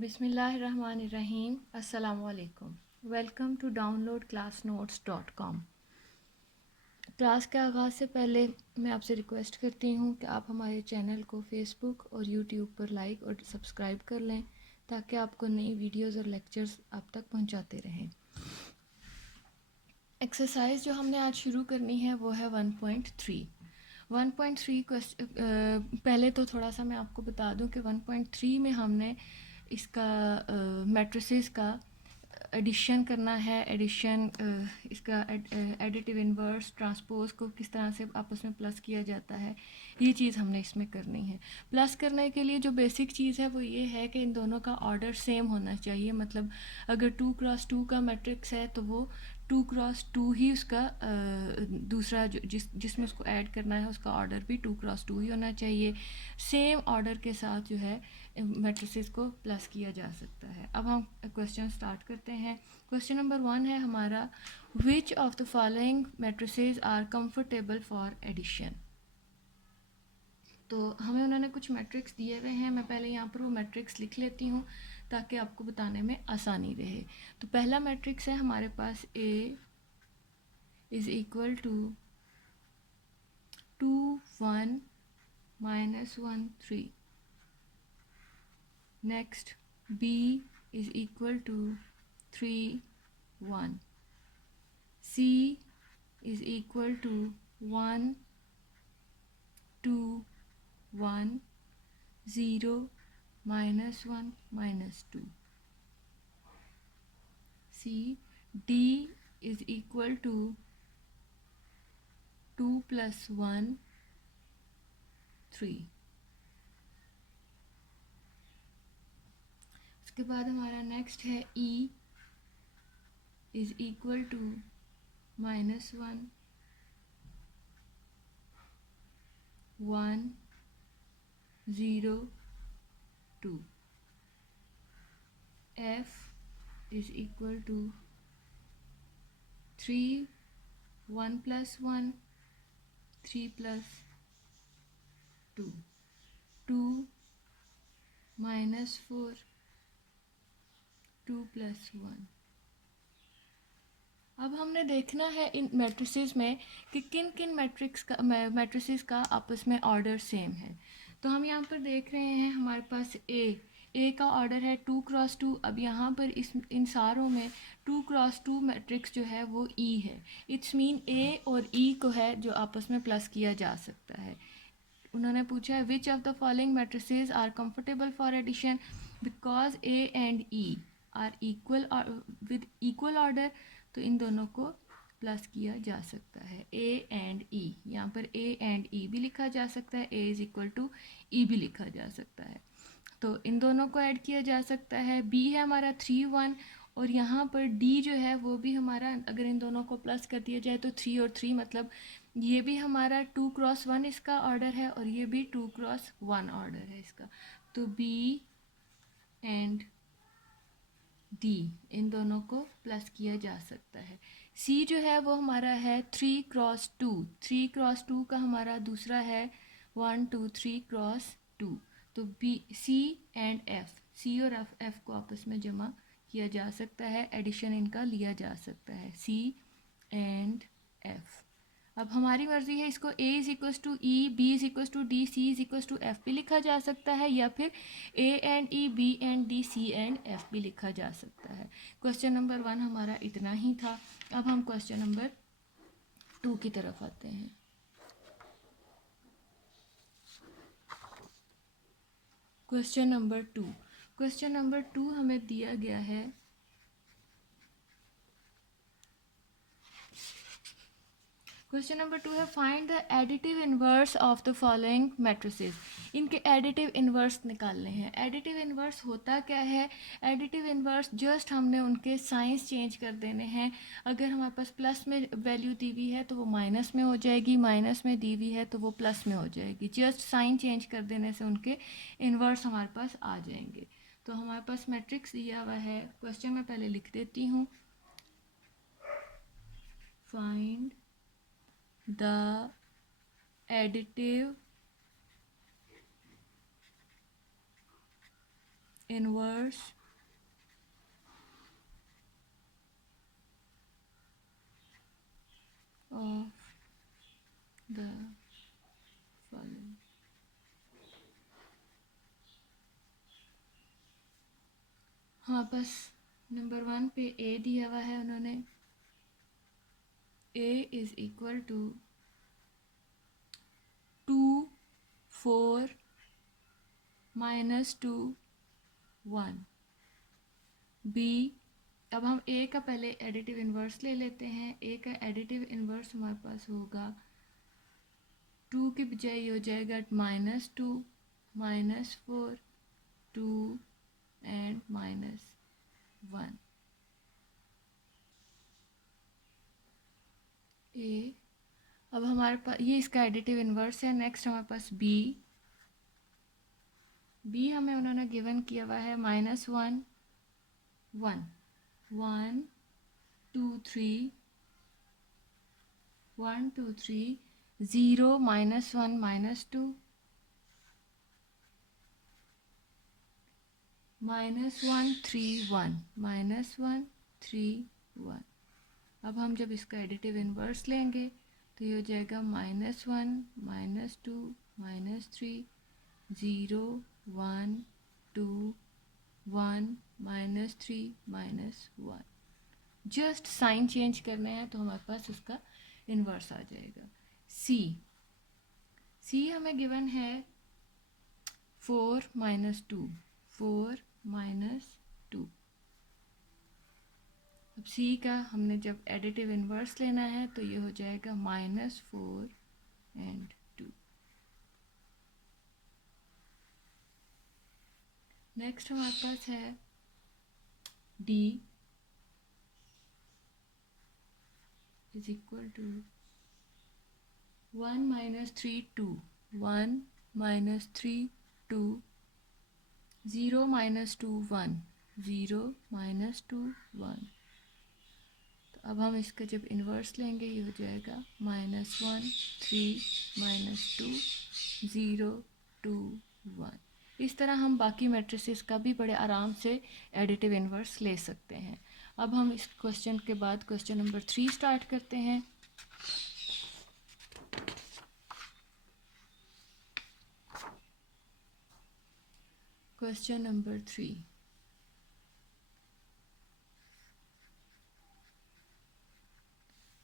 बिस्मिल्लाहिर्रहमानिर्रहीम। अस्सलामुअलैकुम। Welcome to downloadclassnotes.com। Class के आगाज़ से पहले मैं आपसे रिक्वेस्ट करती हूँ कि आप हमारे चैनल को फेसबुक और यूट्यूब पर लाइक और सब्सक्राइब कर लें ताकि आपको नई वीडियोज़ और लेक्चर्स आप तक पहुँचाते रहें। एक्सरसाइज जो हमने आज शुरू करनी है वो है 1.3। 1.3 पहले तो थोड़ा सा मैं आपको बता दूं कि 1.3 में हमने इसका मैट्रिसेस का एडिशन करना है। एडिशन इसका एडिटिव इन्वर्स ट्रांसपोज को किस तरह से आपस में प्लस किया जाता है, ये चीज़ हमने इसमें करनी है। प्लस करने के लिए जो बेसिक चीज़ है वो ये है कि इन दोनों का ऑर्डर सेम होना चाहिए। मतलब अगर 2x2 का मैट्रिक्स है तो वो 2x2 ही उसका दूसरा जिसमें उसको ऐड करना है उसका ऑर्डर भी 2x2 ही होना चाहिए। सेम ऑर्डर के साथ जो है मैट्रिसेस को प्लस किया जा सकता है। अब हम क्वेश्चन स्टार्ट करते हैं। क्वेश्चन नंबर 1 है हमारा, which of the following matrices are comfortable for addition. तो हमें उन्होंने कुछ मैट्रिक्स दिए हुए हैं। मैं पहले यहाँ पर वो मैट्रिक्स लिख लेती हूँ ताकि आपको बताने में आसानी रहे। तो पहला मैट्रिक्स है हमारे पास A is equal to 2 1 -1 3। Next B is equal to 3 1। C is equal to 1 2 1 0 -1 -2। C D is equal to 2 + 1 3। उसके बाद हमारा नेक्स्ट है E is equal to -1 1 0 2। F is equal to 3 1 + 1 3 + 2 2 -4 2 + 1। अब हमने देखना है इन मैट्रिसेस में कि किन किन मैट्रिसेस का आपस में ऑर्डर सेम है। तो हम यहाँ पर देख रहे हैं हमारे पास ए का ऑर्डर है 2x2। अब यहाँ पर इन सारों में 2x2 मैट्रिक्स जो है वो ई है। इट्स मीन ए और ई को है जो आपस में प्लस किया जा सकता है। उन्होंने पूछा है which of the following matrices are comfortable for addition. Because A and E are equal with equal order, तो इन दोनों को प्लस किया जा सकता है। ए एंड ई, यहाँ पर ए एंड ई भी लिखा जा सकता है, ए इज़ इक्वल टू ई भी लिखा जा सकता है। तो इन दोनों को ऐड किया जा सकता है। बी है हमारा 3 1 और यहाँ पर डी जो है वो भी हमारा, अगर इन दोनों को प्लस कर दिया जाए तो 3 और 3 मतलब ये भी हमारा 2x1 इसका ऑर्डर है और ये भी 2x1 ऑर्डर है इसका। तो बी एंड डी इन दोनों को प्लस किया जा सकता है। सी जो है वो हमारा है 3x2। 3x2 का हमारा दूसरा है 1 2 3x2। तो बी सी एंड एफ, सी और एफ को आपस में जमा किया जा सकता है, एडिशन इनका लिया जा सकता है, सी एंड एफ। अब हमारी मर्जी है, इसको a is equal to E, B is equal to D, C is equal to F भी लिखा जा सकता है, या फिर a and E, B and D, C and F भी लिखा जा सकता है। क्वेश्चन नंबर 1 हमारा इतना ही था। अब हम क्वेश्चन नंबर 2 की तरफ आते हैं। क्वेश्चन नंबर 2, क्वेश्चन नंबर 2 हमें दिया गया है क्वेश्चन नंबर 2 है find the additive inverse of the following matrices. इनके एडिटिव इन्वर्स निकालने हैं। एडिटिव इन्वर्स होता क्या है? एडिटिव इन्वर्स जस्ट हमने उनके साइंस चेंज कर देने हैं। अगर हमारे पास प्लस में वैल्यू दी हुई है तो वो माइनस में हो जाएगी, माइनस में दी हुई है तो वो प्लस में हो जाएगी। जस्ट साइन चेंज कर देने से उनके इन्वर्स हमारे पास आ जाएंगे। तो हमारे पास मैट्रिक्स दिया हुआ है, क्वेश्चन में पहले लिख देती हूँ, find the additive inverse of the following. हाँ, बस नंबर 1 पे ए दिया हुआ है उन्होंने। ए इज इक्वल टू 2 4 -2 1। बी, अब हम ए का पहले एडिटिव इन्वर्स ले लेते हैं। ए का एडिटिव इन्वर्स हमारे पास होगा 2 की बजाय ये हो जाएगा -2 -4 2 एंड -1। ए, अब हमारे पास ये इसका एडिटिव इन्वर्स है। नेक्स्ट हमारे पास बी। बी हमें उन्होंने गिवन किया हुआ है -1 1 1 2 3 1 2 3 0 -1 -2 -1 3 1 -1 3 1। अब हम जब इसका एडिटिव इन्वर्स लेंगे तो ये हो जाएगा -1 -2 -3 0 1 2 1 -3 -1। जस्ट साइन चेंज करना है तो हमारे पास उसका इन्वर्स आ जाएगा। सी, सी हमें गिवन है 4 -2 4 -2। अब सी का हमने जब एडिटिव इन्वर्स लेना है तो ये हो जाएगा -4 एंड 2। नेक्स्ट हमारे पास है डी इज इक्वल टू 1 -3 2 1 -3 2 0 -2 1 0 -2 1। तो अब हम इसका जब इन्वर्स लेंगे ये हो जाएगा -1 3 -2 0 2 1। इस तरह हम बाकी मैट्रिसेस का भी बड़े आराम से एडिटिव इन्वर्स ले सकते हैं। अब हम इस क्वेश्चन के बाद क्वेश्चन नंबर 3 स्टार्ट करते हैं। Question number 3।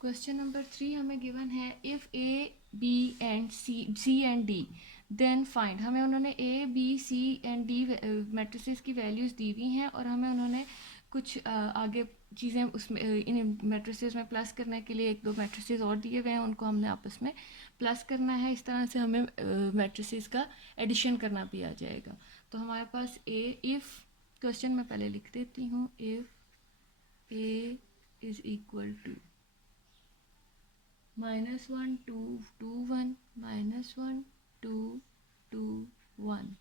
क्वेश्चन नंबर 3 हमें गिवन है if A B and C and D then find. हमें उन्होंने A B C and D matrices की वैल्यूज़ दी हुई हैं और हमें उन्होंने कुछ आगे चीज़ें उसमें इन मैट्रिसेस में प्लस करने के लिए 1-2 मैट्रिसेस और दिए हुए हैं, उनको हमने आपस में प्लस करना है। इस तरह से हमें मैट्रिसेस का एडिशन करना भी आ जाएगा। तो हमारे पास इफ़ क्वेश्चन में पहले लिख देती हूँ, if A is equal to -1 2 2 1 -1 2 2 1।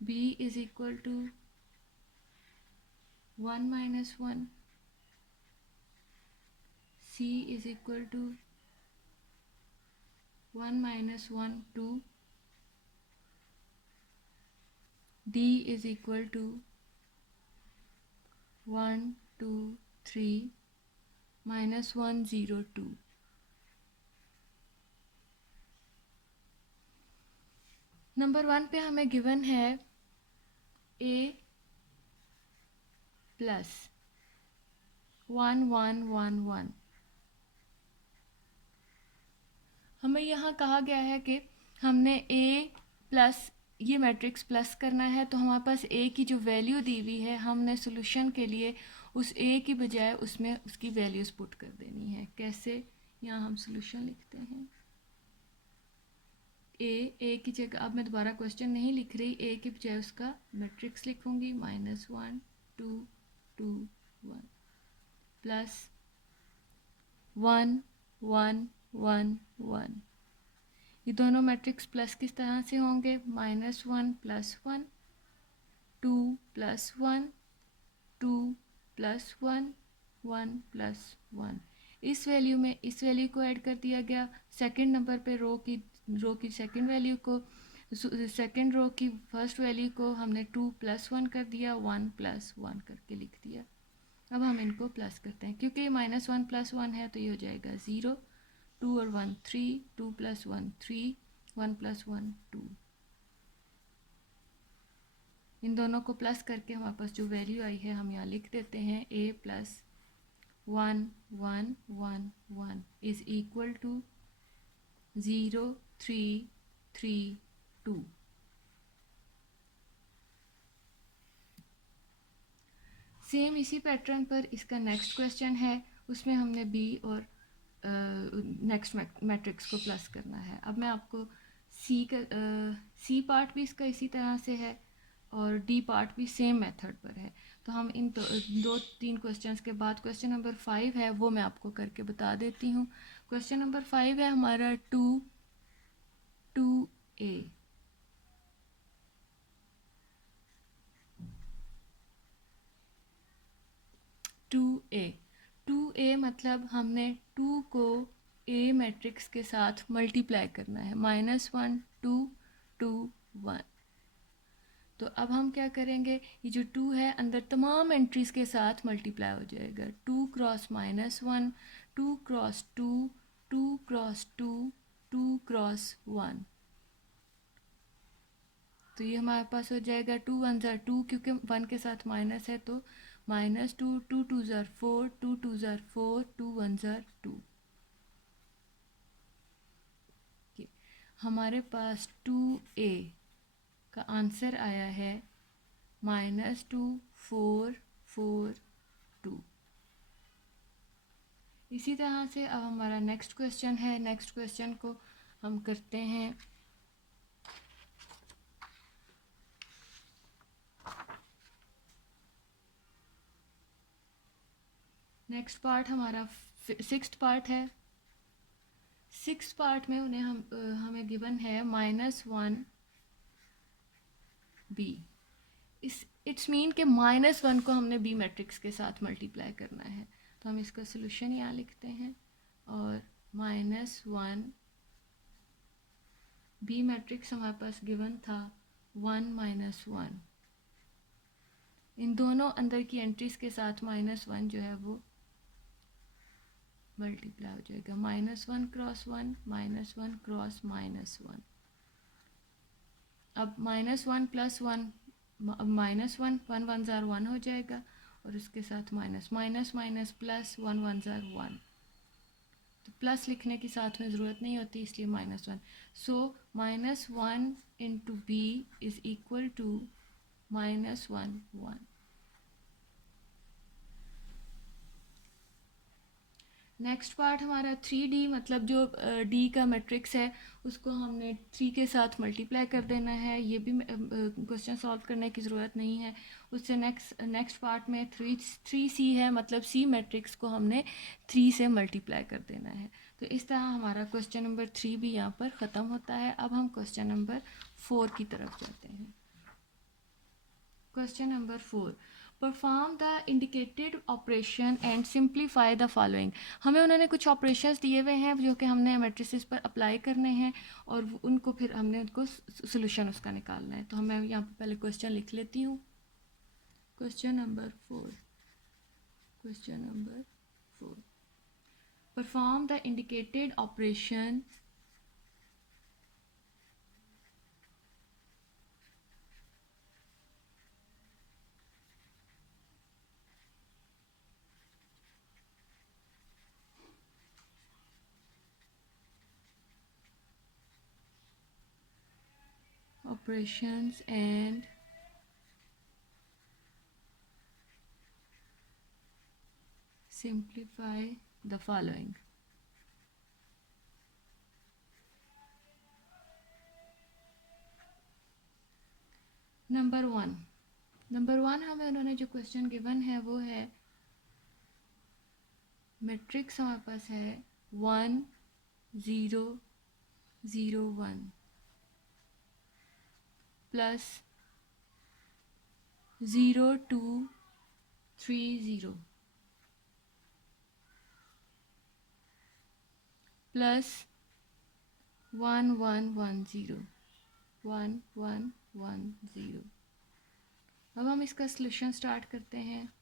b is equal to 1 -1। c is equal to 1 -1 2। d is equal to 1 2 3 -1 0 2। Number 1 पे हमें गिवन है a प्लस 1 1 1 1। हमें यहाँ कहा गया है कि हमने a प्लस ये मैट्रिक्स प्लस करना है, तो हमारे पास a की जो वैल्यू दी हुई है हमने सोल्यूशन के लिए उस a की बजाय उसमें उसकी वैल्यूज़ पुट कर देनी है। कैसे? यहाँ हम सोल्यूशन लिखते हैं a की जगह, अब मैं दोबारा क्वेश्चन नहीं लिख रही, a की बजाय उसका मैट्रिक्स लिखूंगी -1 2 2 1 प्लस 1 1 1 1। ये दोनों मैट्रिक्स प्लस किस तरह से होंगे? -1 + 1 2 + 1 2 + 1 1 + 1। इस वैल्यू में इस वैल्यू को ऐड कर दिया गया। सेकंड नंबर पे रो की सेकंड वैल्यू को सेकेंड रो की फर्स्ट वैल्यू को हमने 2+1 कर दिया, 1+1 करके लिख दिया। अब हम इनको प्लस करते हैं, क्योंकि -1+1 है तो ये हो जाएगा 0, 2 और 1 3, 2+1 3, 1+1 2। इन दोनों को प्लस करके हमारे पास जो वैल्यू आई है हम यहाँ लिख देते हैं, a+1 1 1 1 is equal to 0 3 3 2। Same इसी पैटर्न पर इसका नेक्स्ट क्वेश्चन है, उसमें हमने बी और नेक्स्ट मैट्रिक्स को प्लस करना है। अब मैं आपको सी पार्ट भी इसका इसी तरह से है और डी पार्ट भी सेम मेथड पर है। तो हम इन दो तीन क्वेश्चंस के बाद क्वेश्चन नंबर 5 है वो मैं आपको करके बता देती हूँ। क्वेश्चन नंबर 5 है हमारा 2a। टू ए मतलब हमने 2 को ए मैट्रिक्स के साथ मल्टीप्लाई करना है, -1 2 2 1। तो अब हम क्या करेंगे, ये जो 2 है अंदर तमाम एंट्रीज के साथ मल्टीप्लाई हो जाएगा, 2 क्रॉस -1 2 क्रॉस 2 2 क्रॉस 2 2 क्रॉस 1। तो ये हमारे पास हो जाएगा 2 1 ज़ार 2, क्योंकि 1 के साथ माइनस है तो -2 2 2 ज़ार 4 2 2 ज़ार 4 2 1 ज़ार 2। हमारे पास 2a का आंसर आया है -2 4 4 2। इसी तरह से अब हमारा नेक्स्ट क्वेश्चन है, नेक्स्ट क्वेश्चन को हम करते हैं। नेक्स्ट पार्ट हमारा 6th पार्ट है। 6th पार्ट में उन्हें हमें गिवन है -1 b। इट्स मीन के -1 को हमने b मैट्रिक्स के साथ मल्टीप्लाई करना है। तो हम इसका सोल्यूशन यहाँ लिखते हैं और -1 b मैट्रिक्स हमारे पास गिवन था 1 -1। इन दोनों अंदर की एंट्रीज के साथ -1 जो है वो मल्टीप्लाई हो जाएगा, -1 क्रॉस 1 -1 क्रॉस -1। अब -1 + 1 -1 1 1 ज़ार 1 हो जाएगा और उसके साथ माइनस माइनस माइनस प्लस 1 1 ज़ार 1। तो प्लस लिखने की साथ में ज़रूरत नहीं होती, इसलिए -1। So -1 into B is equal to -1 1। Next part हमारा 3D, मतलब जो D का मैट्रिक्स है उसको हमने 3 के साथ मल्टीप्लाई कर देना है। ये भी क्वेश्चन सॉल्व करने की ज़रूरत नहीं है। उससे नेक्स्ट पार्ट में 3C है, मतलब C मैट्रिक्स को हमने 3 से मल्टीप्लाई कर देना है। तो इस तरह हमारा क्वेश्चन नंबर 3 भी यहाँ पर ख़त्म होता है। अब हम क्वेश्चन नंबर 4 की तरफ जाते हैं। Question number 4, perform the indicated operation and simplify the following. हमें उन्होंने कुछ ऑपरेशंस दिए हुए हैं जो कि हमने मैट्रिसेस पर अप्लाई करने हैं और उनको फिर हमने उनको सोल्यूशन उसका निकालना है। तो हमें यहाँ पर पहले क्वेश्चन लिख लेती हूँ। Question number 4, perform the indicated operation operations and simplify the following. Number 1 हमें उन्होंने जो क्वेश्चन गिवन है वो है, मैट्रिक्स हमारे पास है 1 0 0 1 प्लस 0 2 3 0 प्लस 1 1 1 0 1 1 1 0। अब हम इसका सॉल्यूशन स्टार्ट करते हैं।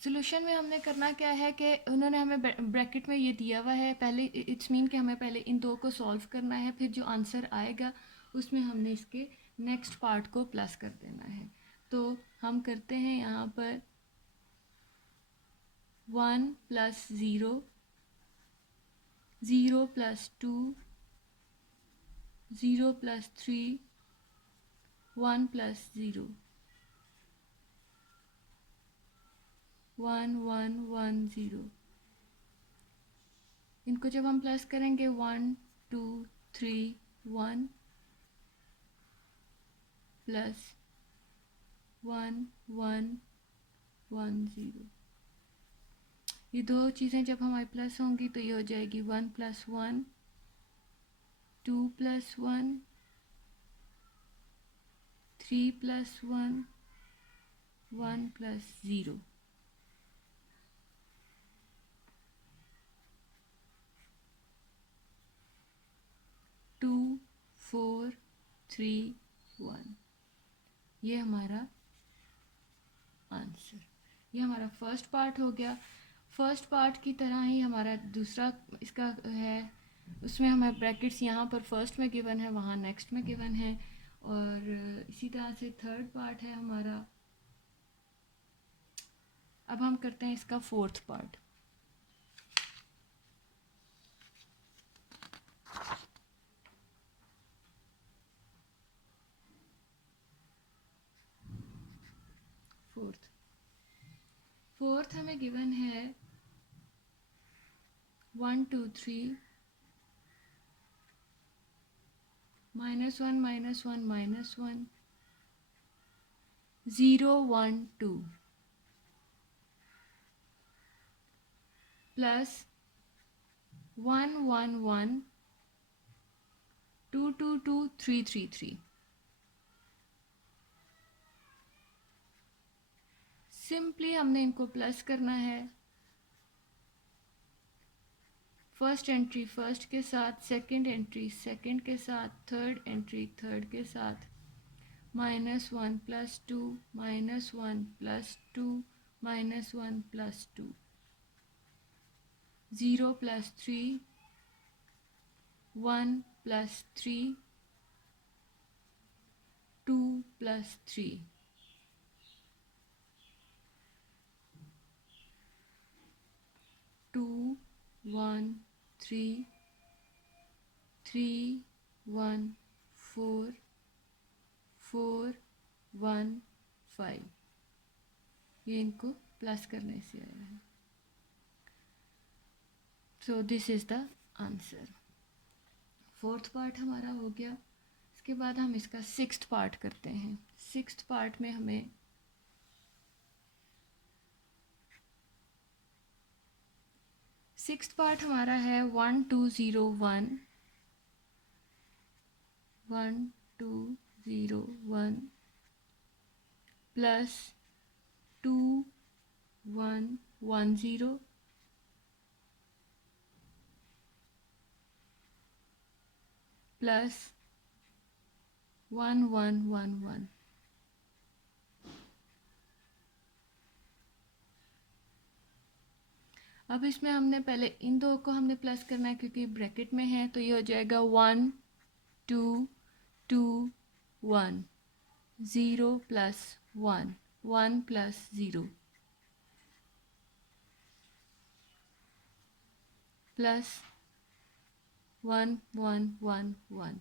सॉल्यूशन में हमने करना क्या है कि उन्होंने हमें ब्रैकेट में ये दिया हुआ है, पहले इट्स मीन कि हमें पहले इन दो को सॉल्व करना है, फिर जो आंसर आएगा उसमें हमने इसके नेक्स्ट पार्ट को प्लस कर देना है। तो हम करते हैं यहाँ पर 1 + 0, 0 + 2, 0 + 3, 1 + 0, 1 1 1 0। इनको जब हम प्लस करेंगे 1 2 3 1 + 1 1 1 0। ये दो चीज़ें जब हमारे प्लस होंगी तो ये हो जाएगी 1 + 1, 2 + 1, 3 + 1, 1 + 0। 2 4 3 1। ये हमारा आंसर, ये हमारा फर्स्ट पार्ट हो गया। फर्स्ट पार्ट की तरह ही हमारा दूसरा इसका है, उसमें हमें ब्रैकेट्स यहाँ पर फर्स्ट में गिवन है, वहाँ नेक्स्ट में गिवन है। और इसी तरह से थर्ड पार्ट है हमारा। अब हम करते हैं इसका फोर्थ पार्ट। फोर्थ हमें गिवन है 1 2 3 -1 -1 -1 0 1 2 प्लस 1 1 1 2 2 2 3 3 3। सिंपली हमने इनको प्लस करना है। फर्स्ट एंट्री फर्स्ट के साथ, सेकंड एंट्री सेकंड के साथ, थर्ड एंट्री थर्ड के साथ, -1 + 2 -1 + 2 -1 + 2, 0 + 3, 1 + 3, 2 + 3, 2 1 3 3 1 4 4 1 5। ये इनको प्लस करने से आया है। So this is the answer. Fourth part हमारा हो गया। इसके बाद हम इसका सिक्स्थ पार्ट करते हैं। सिक्स्थ पार्ट में हमें सिक्स्थ पार्ट हमारा है 1 2 0 1, 1 2 0 1 प्लस 2 1 1 0 प्लस 1 1 1 1। अब इसमें हमने पहले इन दो को हमने प्लस करना है क्योंकि ब्रैकेट में है, तो ये हो जाएगा 1 2 2 1, 0 + 1 1 + 0 प्लस 1 1 1 1,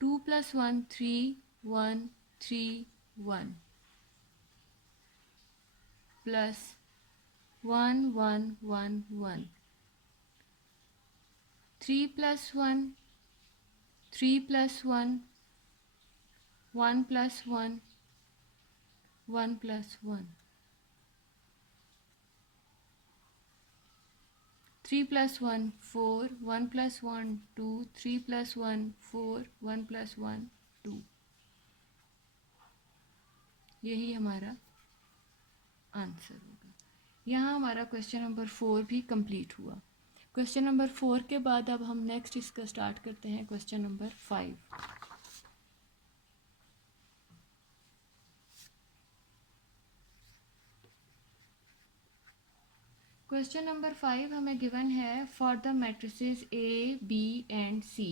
2 + 1 3 1 3 1 प्लस 1 1 1 1, 3 + 1 3 + 1 1 + 1 1 + 1, 3 + 1 4, 1 + 1 2, 3 + 1 4, 1 + 1 2। यही हमारा आंसर होगा। यहाँ हमारा क्वेश्चन नंबर 4 भी कंप्लीट हुआ। क्वेश्चन नंबर 4 के बाद अब हम नेक्स्ट इसका स्टार्ट करते हैं क्वेश्चन नंबर 5। क्वेश्चन नंबर 5 हमें गिवन है for the matrices A B and C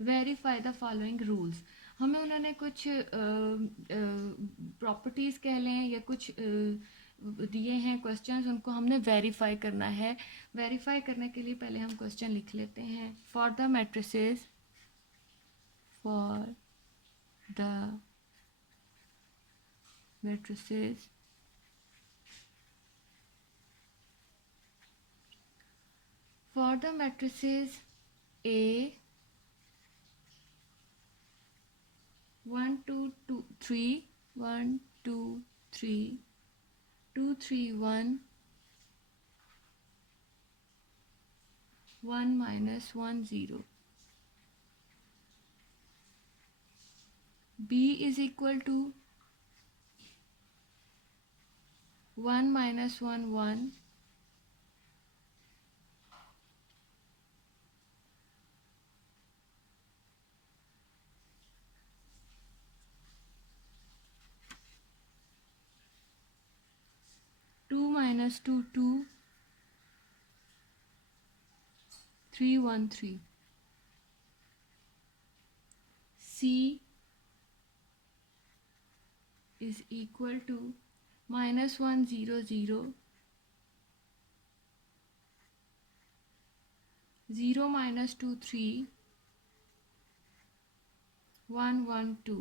verify the following rules. हमें उन्होंने कुछ प्रॉपर्टीज़ कह लें या कुछ दिए हैं क्वेश्चंस, उनको हमने वेरीफाई करना है। वेरीफाई करने के लिए पहले हम क्वेश्चन लिख लेते हैं। For the matrices for the matrices A 1 2 2 3 1 2 3 2 3 1 1 minus 1 0, B is equal to 1 minus 1 1, 2 minus 2 2, 3 1 3. C is equal to minus 1 0 0, 0 minus 2 3, 1 1 2.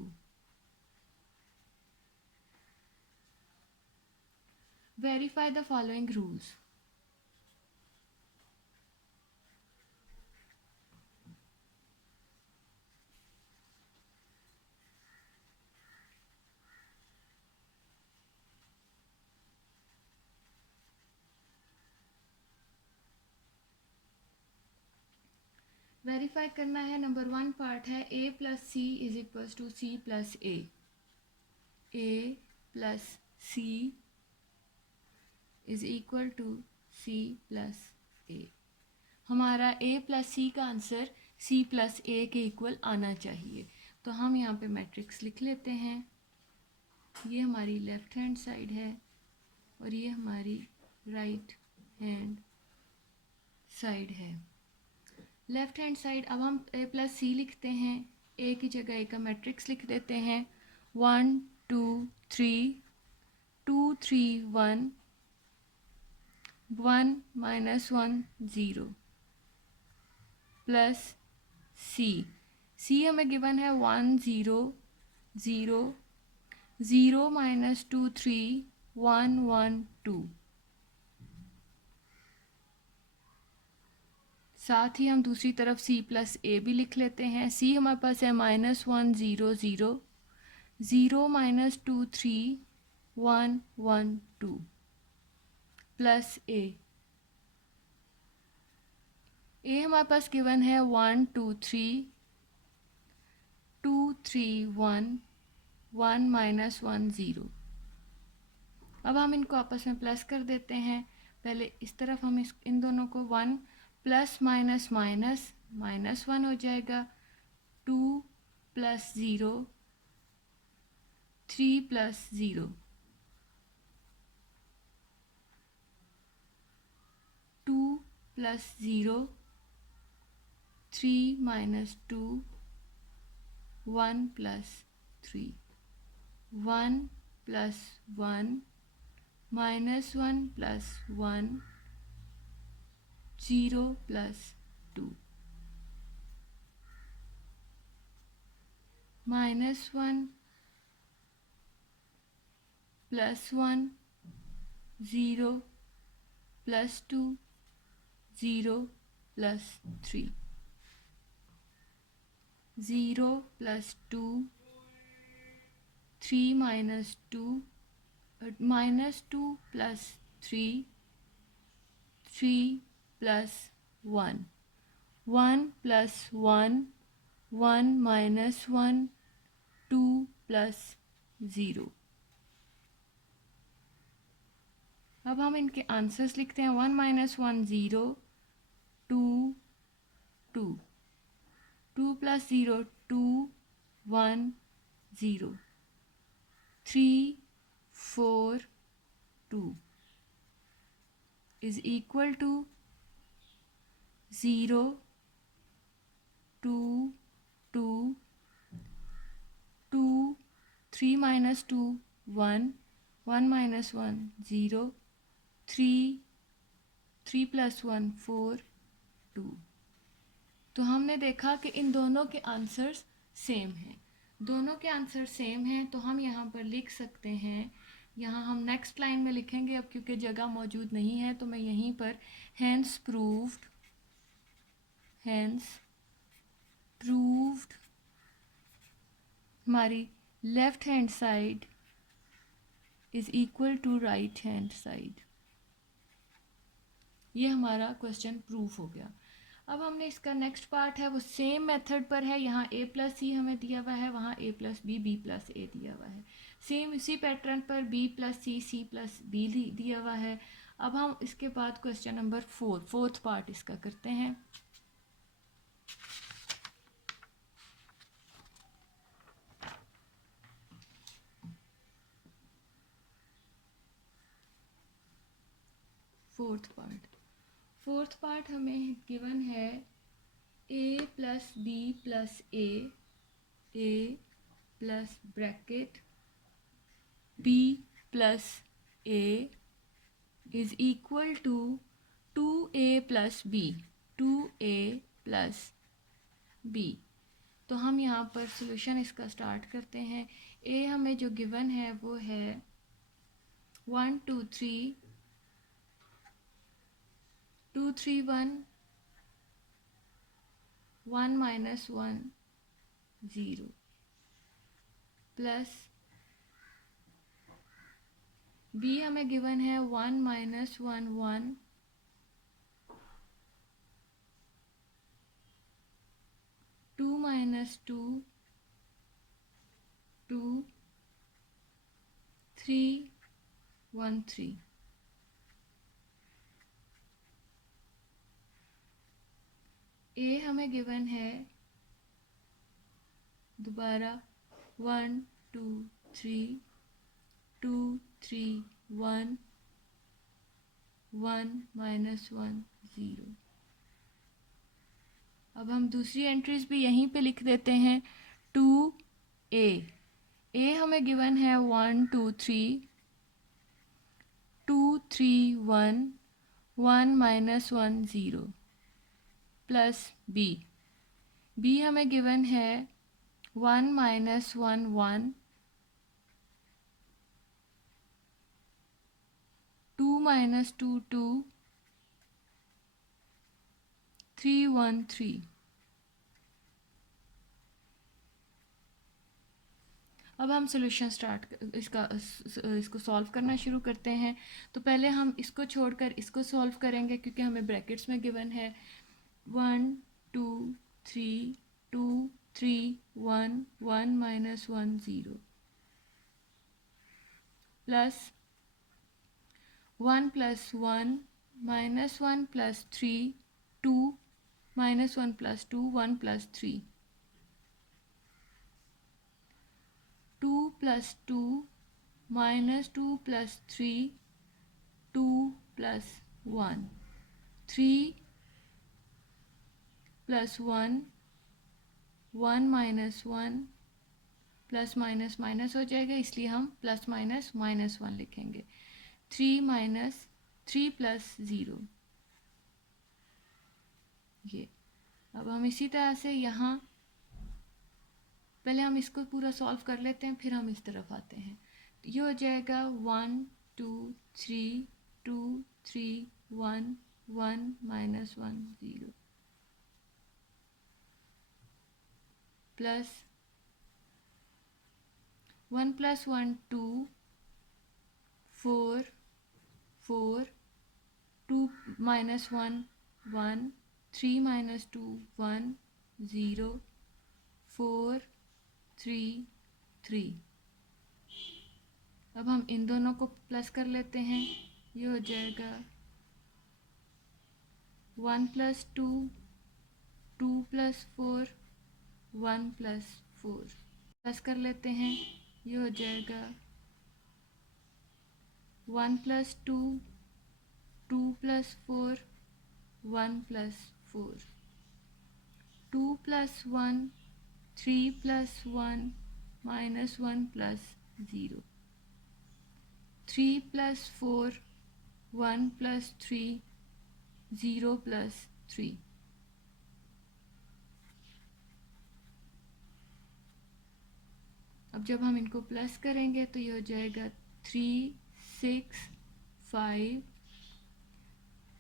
Verify the following rules. Verify करना है। नंबर 1 पार्ट है a plus c is equals to c plus A plus c is equal to c plus a. हमारा a plus सी का answer c plus ए के equal आना चाहिए। तो हम यहाँ पे मैट्रिक्स लिख लेते हैं। ये हमारी लेफ्ट हैंड साइड है और ये हमारी राइट हैंड साइड है। लेफ्ट हैंड साइड अब हम a प्लस सी लिखते हैं। a की जगह a का मैट्रिक्स लिख देते हैं। 1 2 3 2 3 1 1 minus 1 0 प्लस सी हमें गिवन है 1 0 0 0 minus 2 3 1 1 2। साथ ही हम दूसरी तरफ c प्लस ए भी लिख लेते हैं। c हमारे पास है -1 0 0 0 minus 2 3 1 1 2 प्लस ए हमारे पास गिवन है 1 2 3 2 3 1 1 minus 1 0। अब हम इनको आपस में प्लस कर देते हैं। पहले इस तरफ हम इन दोनों को 1 प्लस माइनस माइनस -1 हो जाएगा। 2 plus 0 3 plus 0 2 plus 0 3 minus 2 1 plus 3 1 plus 1 minus 1 plus 1 0 plus 2 minus 1 plus 1 0 plus 2 0 plus 3 0 plus 2 3 minus 2 minus 2 plus 3 3 plus 1 1 plus 1 1 minus 1 2 plus 0। अब हम इनके आंसर्स लिखते हैं। 1 minus 1 0 2 2, 2 plus 0 2, 1 0, 3 4 2 is equal to 0 2 2 2, 3 minus 2 1, 1 minus 1 0, 3 3 plus 1 4 2। तो हमने देखा कि इन दोनों के आंसर्स सेम हैं। दोनों के आंसर सेम हैं तो हम यहाँ पर लिख सकते हैं, यहाँ हम नेक्स्ट लाइन में लिखेंगे अब क्योंकि जगह मौजूद नहीं है तो मैं यहीं पर हैंस प्रूव्ड हमारी left hand side is equal to right hand side. ये हमारा क्वेश्चन प्रूफ हो गया। अब हमने इसका नेक्स्ट पार्ट है वो सेम मेथड पर है। यहाँ a प्लस सी हमें दिया हुआ है, वहाँ a plus b b plus a दिया हुआ है। सेम इसी पैटर्न पर b plus c c plus b दिया हुआ है। अब हम इसके बाद क्वेश्चन नंबर फोर्थ पार्ट इसका करते हैं। फोर्थ पार्ट हमें गिवन है a plus B plus A plus bracket b plus a is equal to 2a plus b, 2a plus b। तो हम यहाँ पर सॉल्यूशन इसका स्टार्ट करते हैं। a हमें जो गिवन है वो है 1 2 3 2 3 1 1 minus 1 0 प्लस b हमें गिवन है 1 minus 1 1 2 minus 2 2 3 1 3। a हमें गिवन है दोबारा 1 2 3 2 3 1 1 minus 1 0। अब हम दूसरी एंट्रीज भी यहीं पे लिख देते हैं। 2a हमें गिवन है 1 2 3 2 3 1 1 minus 1 0 प्लस b हमें गिवन है 1 minus 1 1 2 minus 2 2 3 1 3। अब हम सॉल्यूशन इसको सॉल्व करना शुरू करते हैं। तो पहले हम इसको छोड़कर इसको सॉल्व करेंगे क्योंकि हमें ब्रैकेट्स में गिवन है 1 2 3 2 3 1 1 minus 1 0 plus 1 plus 1 minus 1 plus 3 2 minus 1 plus 2 1 plus 3 2 plus 2 minus 2 plus 3 2 plus 1 3 plus 1 1 minus 1 plus minus minus हो जाएगा इसलिए हम प्लस माइनस माइनस 1 लिखेंगे। 3 minus 3 plus 0 ये। अब हम इसी तरह से यहाँ पहले हम इसको पूरा सॉल्व कर लेते हैं फिर हम इस तरफ आते हैं। ये हो जाएगा 1 2 3 2 3 1 1 minus 1 0 plus 1 plus 1 2 4 4 2 minus 1 1 3 minus 2 1 0 4 3 3। अब हम इन दोनों को प्लस कर लेते हैं। ये हो जाएगा 1 प्लस 2, 2 प्लस 4, 1 प्लस 4 प्लस कर लेते हैं। ये हो जाएगा 1 plus 2, 2 plus 4, 1 plus 4, 2 plus 1, 3 plus 1 minus 1 plus 0, 3 plus 4, 1 plus 3, 0 plus 3। अब जब हम इनको प्लस करेंगे तो ये हो जाएगा 3, 6, 5,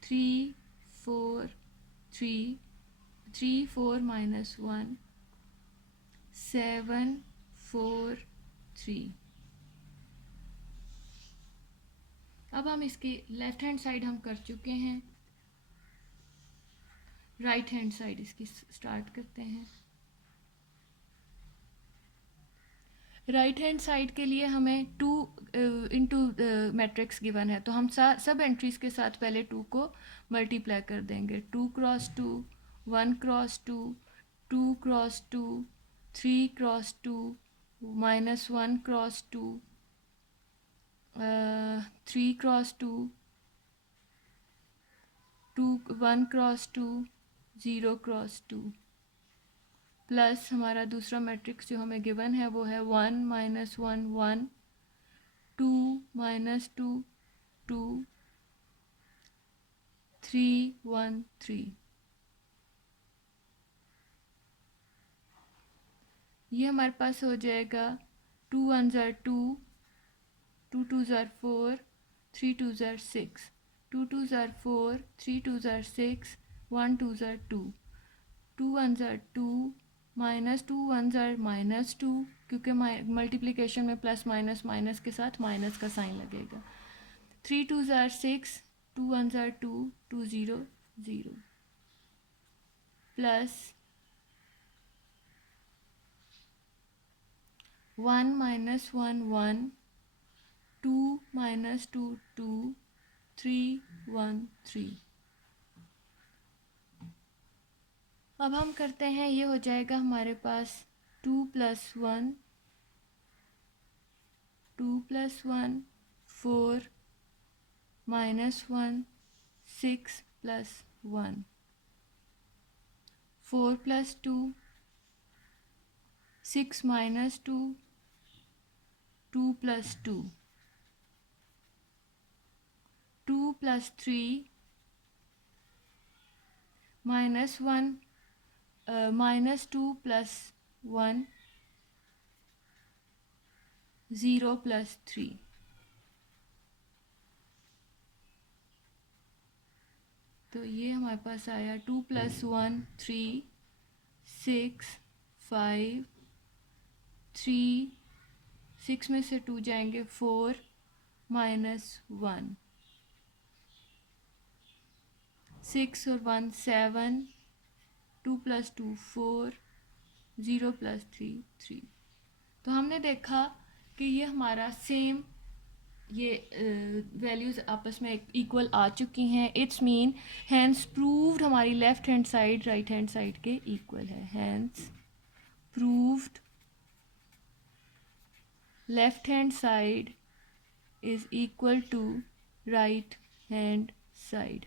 3, 4, 3, 3, 4 माइनस 1, 7, 4, 3। अब हम इसकी लेफ्ट हैंड साइड हम कर चुके हैं, राइट हैंड साइड इसकी स्टार्ट करते हैं। राइट हैंड साइड के लिए हमें 2 इंटू मैट्रिक्स गिवन है, तो हम सब एंट्रीज के साथ पहले 2 को मल्टीप्लाई कर देंगे। 2 cross 2, 1 cross 2, 2 cross 2, 3 cross 2, minus 1 cross 2, 3 cross 2, 1 cross 2, 0 cross 2, plus हमारा दूसरा मैट्रिक्स जो हमें गिवन है वो है 1 माइनस 1 1, 2 माइनस 2 2, 3 1 3। ये हमारे पास हो जाएगा 2 1 ज़ार 2, 2 2 ज़ार 4, 3 2 ज़ार 6, 2 2 ज़ार 4, 3 2 ज़ार 6, 1 2 ज़ार 2, 2 1 ज़ार 2, माइनस 2 1 ज़ार माइनस 2, क्योंकि मल्टीप्लिकेशन में प्लस माइनस माइनस के साथ माइनस का साइन लगेगा। 3 2 ज़ार 6, 2 1 ज़ार 2, 2 0 0, प्लस 1 माइनस 1 1, 2 माइनस 2 2, 3 1 3। अब हम करते हैं, ये हो जाएगा हमारे पास 2 plus 1, 2 plus 1 4, minus 1 6 plus 1, 4 plus 2 6 minus 2, 2 plus 2, 2 plus 3 minus 1, minus 2 plus 1, 0 plus 3। तो ये हमारे पास आया 2 प्लस 1 3, 6 5, 3, 6 में से 2 जाएंगे 4, माइनस 1, 6 और 1 7, 2 प्लस 2 4, 0 प्लस 3 3। तो हमने देखा कि ये हमारा सेम ये वैल्यूज़ आपस में इक्वल आ चुकी हैं। इट्स मीन हैंस प्रूव्ड हमारी left hand side right hand side के इक्वल है। Hence proved left hand side is equal to right hand side.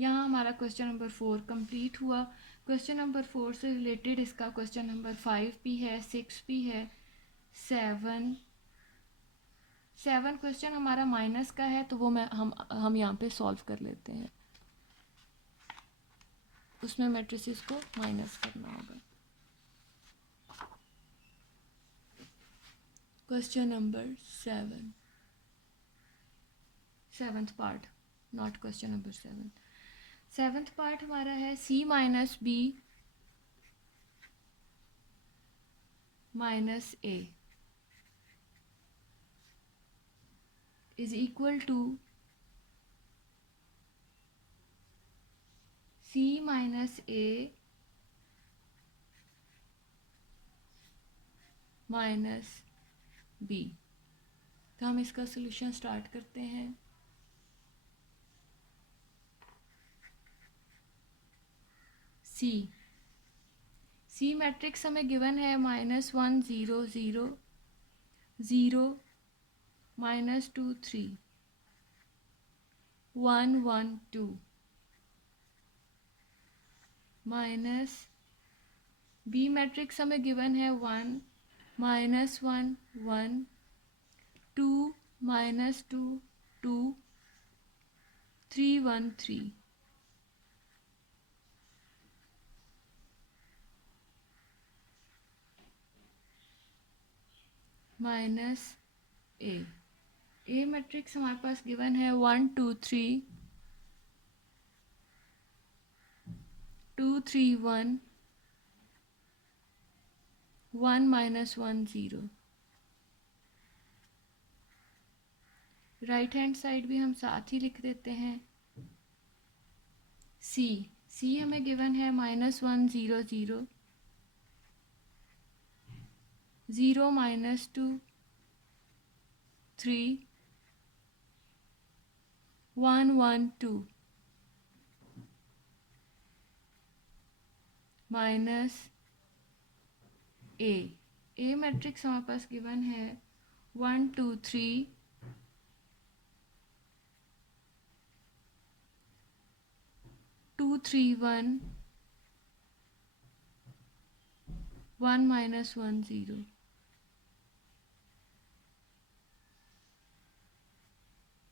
यहाँ हमारा क्वेश्चन नंबर 4 कंप्लीट हुआ। क्वेश्चन नंबर 4 से रिलेटेड इसका क्वेश्चन नंबर 5 भी है, 6 भी है, 7 क्वेश्चन हमारा माइनस का है, तो वो हम यहाँ पे सॉल्व कर लेते हैं। उसमें मैट्रिसेस को माइनस करना होगा। Question number 7, 7th part, not question number 7। 7th part हमारा है c minus B minus A is equal to c minus A minus B. तो हम इसका सोल्यूशन स्टार्ट करते हैं। सी। सी मैट्रिक्स हमें गिवन है -1 0 0 0 -2 3 1 1 2 माइनस बी मैट्रिक्स हमें गिवन है 1 -1 1 2 -2 2 3 1 3 माइनस ए मैट्रिक्स हमारे पास गिवन है 1 2 3 2 3 1 1 -1 0। राइट हैंड साइड भी हम साथ ही लिख देते हैं। सी हमें गिवन है -1 0 0 0 -2 3 1 1 2 माइनस ए मैट्रिक्स हमारे पास गिवन है 1 2 3 2 3 1 1 -1 0।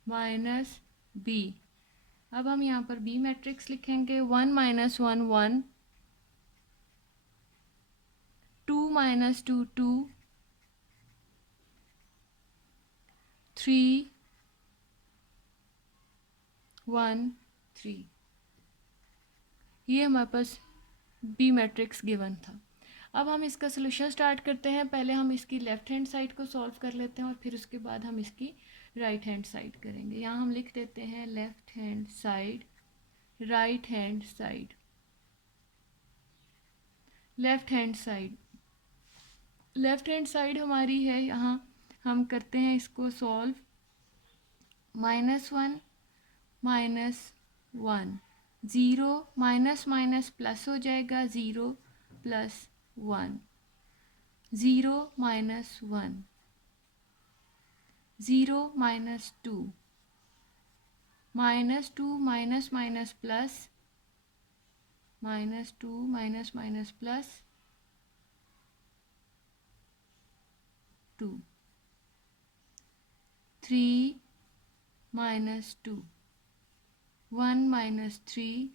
Minus B. अब हम यहाँ पर बी मैट्रिक्स लिखेंगे 1 -1 1 2 -2 2 3 1 3। ये हमारे पास बी मैट्रिक्स गिवन था। अब हम इसका सोल्यूशन स्टार्ट करते हैं। पहले हम इसकी लेफ्ट हैंड साइड को सॉल्व कर लेते हैं और फिर उसके बाद हम इसकी राइट हैंड साइड करेंगे। यहाँ हम लिख देते हैं left hand side, right hand side. Left hand side, left hand side हमारी है, यहाँ हम करते हैं इसको सॉल्व। -1 -1 0 माइनस माइनस प्लस हो जाएगा, 0 + 1 0 -1 0 -2 -2 minus minus plus -2 minus minus plus 2 3 -2 1 -3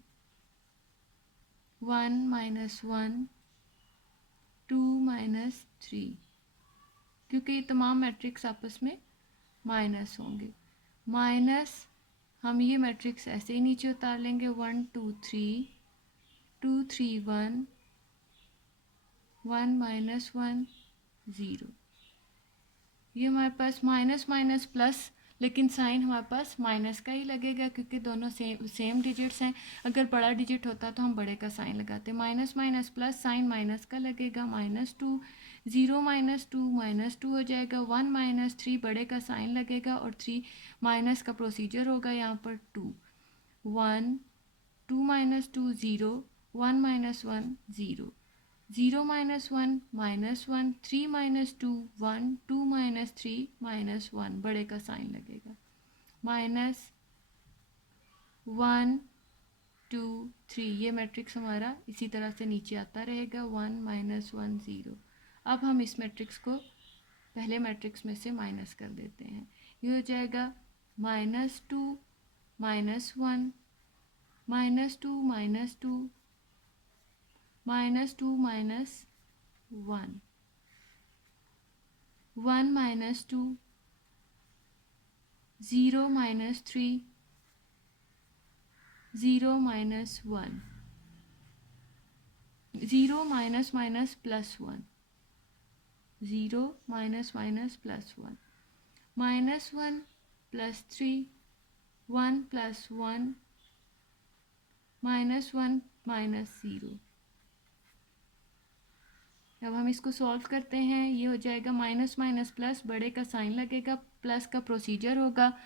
1 -1 2 -3, क्योंकि ये तमाम मैट्रिक्स आपस में माइनस होंगे। माइनस हम ये मैट्रिक्स ऐसे ही नीचे उतार लेंगे, 1 2 3 2 3 1 1 -1 0। ये हमारे पास माइनस माइनस प्लस, लेकिन साइन हमारे पास माइनस का ही लगेगा क्योंकि दोनों सेम डिजिट्स हैं। अगर बड़ा डिजिट होता तो हम बड़े का साइन लगाते। Minus minus plus, sign minus का लगेगा, -2 0 -2 हो जाएगा। 1 -3 बड़े का साइन लगेगा और 3 माइनस का प्रोसीजर होगा यहाँ पर 2 1 2 -2 0 1 -1 0 0 -1 -1 3 -2 1 2 -3 -1 बड़े का साइन लगेगा। -1 2 3 ये मैट्रिक्स हमारा इसी तरह से नीचे आता रहेगा, 1 -1 0। अब हम इस मैट्रिक्स को पहले मैट्रिक्स में से माइनस कर देते हैं। ये हो जाएगा -2 -1 -2 -2 -2 -2 -1 1 -2 0 -3 0 -1 0 minus minus plus 1 0 minus minus plus 1 -1 +3 1 + 1 -1 -0। अब हम इसको सॉल्व करते हैं। ये हो जाएगा माइनस माइनस प्लस, बड़े का साइन लगेगा, प्लस का प्रोसीजर होगा,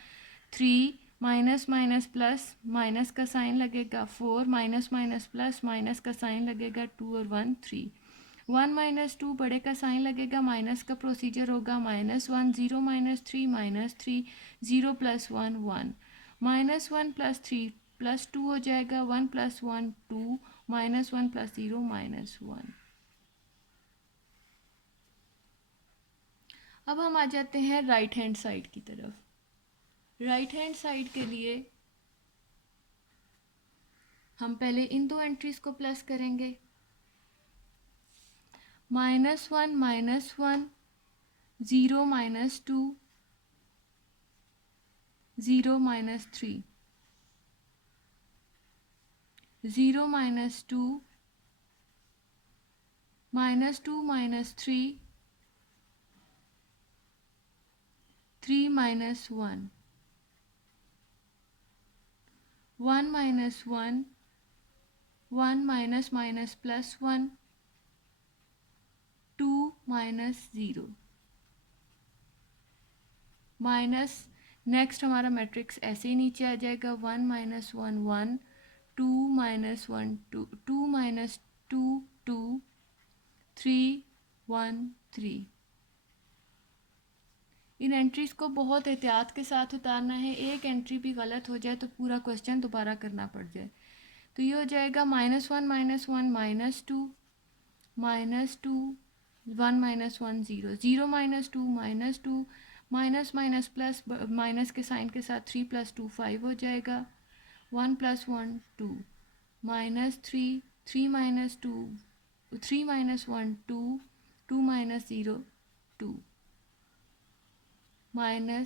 3 माइनस माइनस प्लस, माइनस का साइन लगेगा 4, माइनस माइनस प्लस, माइनस का साइन लगेगा 2 और 1 3, 1 माइनस 2 बड़े का साइन लगेगा, माइनस का प्रोसीजर होगा -1, 0 माइनस 3 -3, 0 प्लस 1 1, -1 प्लस 3 प्लस 2 हो जाएगा, 1 प्लस 1 2, -1 प्लस 0 -1। अब हम आ जाते हैं राइट हैंड साइड की तरफ। राइट हैंड साइड के लिए हम पहले इन दो एंट्रीज को प्लस करेंगे। -1 -1, 0 -2, 0 -3, 0 -2, -2 -3, 3 -1, 1 -1, 1 minus minus plus 1, 2 minus 0, minus. Next हमारा मैट्रिक्स ऐसे ही नीचे आ जाएगा, 1 -1 1, 2 -1 2, 2 -2 2, 3 1 3। इन एंट्रीज को बहुत एहतियात के साथ उतारना है, एक एंट्री भी गलत हो जाए तो पूरा क्वेश्चन दोबारा करना पड़ जाए। तो ये हो जाएगा -1 -1 -2, -2, 1 -1 0, 0 -2, माइनस माइनस प्लस, माइनस के साइन के साथ 3 + 2 5 हो जाएगा, 1 + 1 2, -3, 3 -2, 3 -1 2, 2 -0 2, -1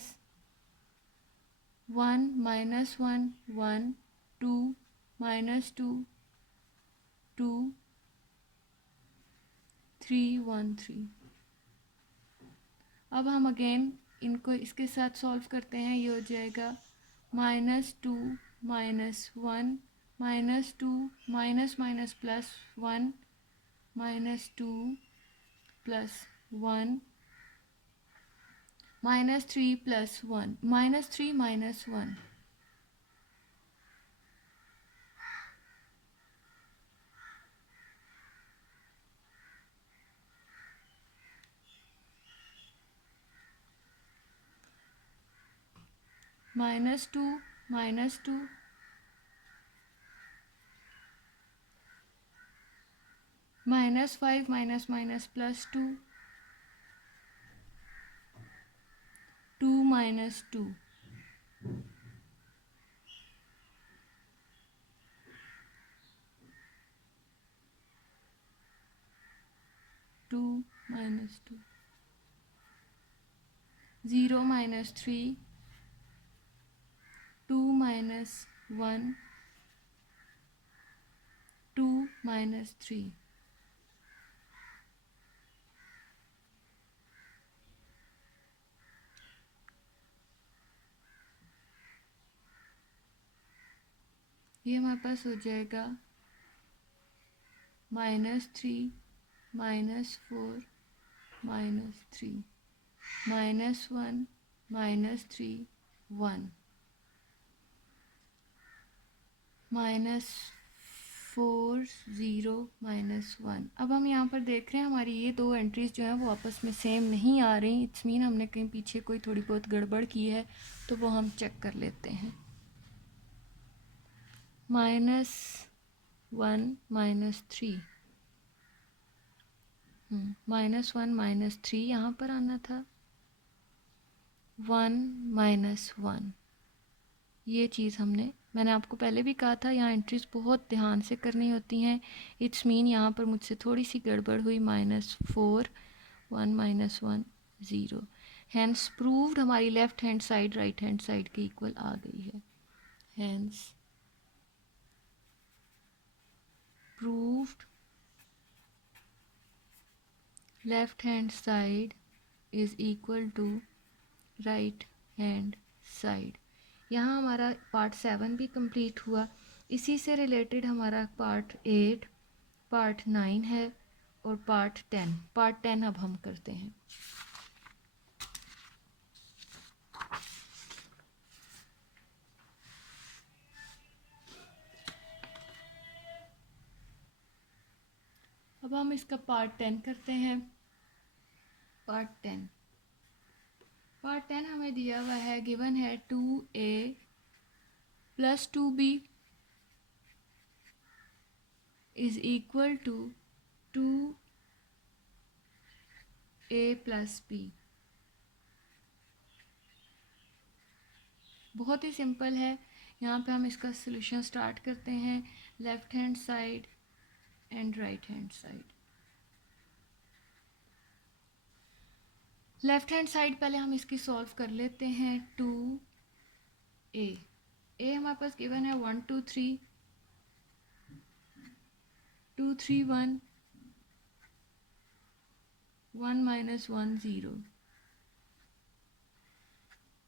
-1 1 2, -2 2, 3 1 3। अब हम अगेन इनको इसके साथ सॉल्व करते हैं। ये हो जाएगा -2 -1 -2 minus minus plus 1 -2 + 1 -3 + 1 -3 -1, -2 -2 -5 minus minus + 2, 2 -2, 2 -2, 0 -3, 2 -1, 2 -3। ये हमारे पास हो जाएगा -3 -4 -3 -1 -3 1 -4 0 -1। अब हम यहाँ पर देख रहे हैं हमारी ये दो एंट्रीज जो हैं वो आपस में सेम नहीं आ रही। इट्स मीन हमने कहीं पीछे कोई थोड़ी बहुत गड़बड़ की है, तो वो हम चेक कर लेते हैं। -1 -3, -1 -3 यहाँ पर आना था, 1 -1। ये चीज़ मैंने आपको पहले भी कहा था, यहाँ एंट्रीज बहुत ध्यान से करनी होती हैं। इट्स मीन यहाँ पर मुझसे थोड़ी सी गड़बड़ हुई, -4 1 -1 0। हैंस प्रूव्ड हमारी left hand side right hand side के इक्वल आ गई है। Hence proved left hand side is equal to right hand side. यहाँ हमारा पार्ट 7 भी कंप्लीट हुआ। इसी से रिलेटेड हमारा पार्ट 8, पार्ट 9 है और पार्ट 10। पार्ट 10 अब हम करते हैं। अब हम इसका पार्ट 10 करते हैं। पार्ट 10 हमें दिया हुआ है, गिवन है 2a plus 2b is equal to 2a plus b। बहुत ही सिंपल है। यहाँ पे हम इसका सॉल्यूशन स्टार्ट करते हैं, left hand side and right hand side. Left hand side पहले हम इसकी सॉल्व कर लेते हैं। 2a हमारे पास गिवन है 1 2 3 2 3 1 1 minus 1 0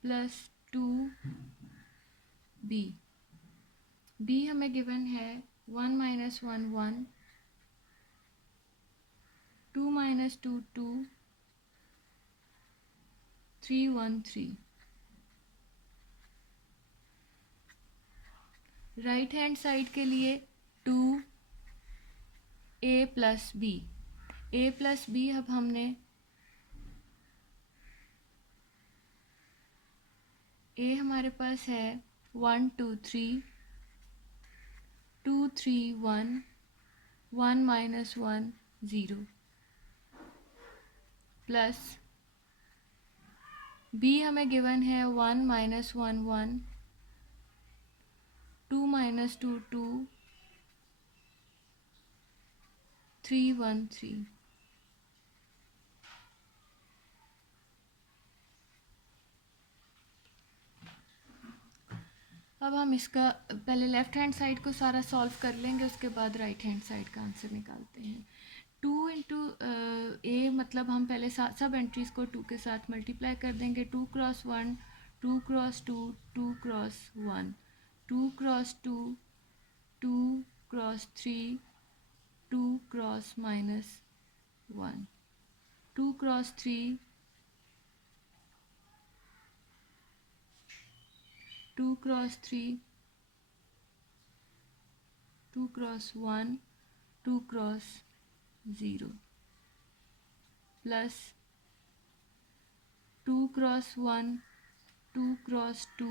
प्लस 2b हमें गिवन है 1 minus 1 1 2 minus 2 2 3 1 3। Right hand side के लिए 2a प्लस b अब हमने a हमारे पास है 1 2 3 2 3 1 1 minus 1 0 प्लस b हमें गिवन है 1 minus 1 1 2 minus 2 2 3 1 3। अब हम इसका पहले लेफ्ट हैंड साइड को सारा सॉल्व कर लेंगे, उसके बाद राइट हैंड साइड का आंसर निकालते हैं। 2 इंटू ए मतलब हम पहले सब एंट्रीज़ को 2 के साथ मल्टीप्लाई कर देंगे। 2 cross 1 2 cross 2 2 cross 1 2 cross 2 2 cross 3 2 cross minus 1 2 cross 3 2 cross 3 2 cross 1 2 cross 0 plus 2 cross 1 2 cross 2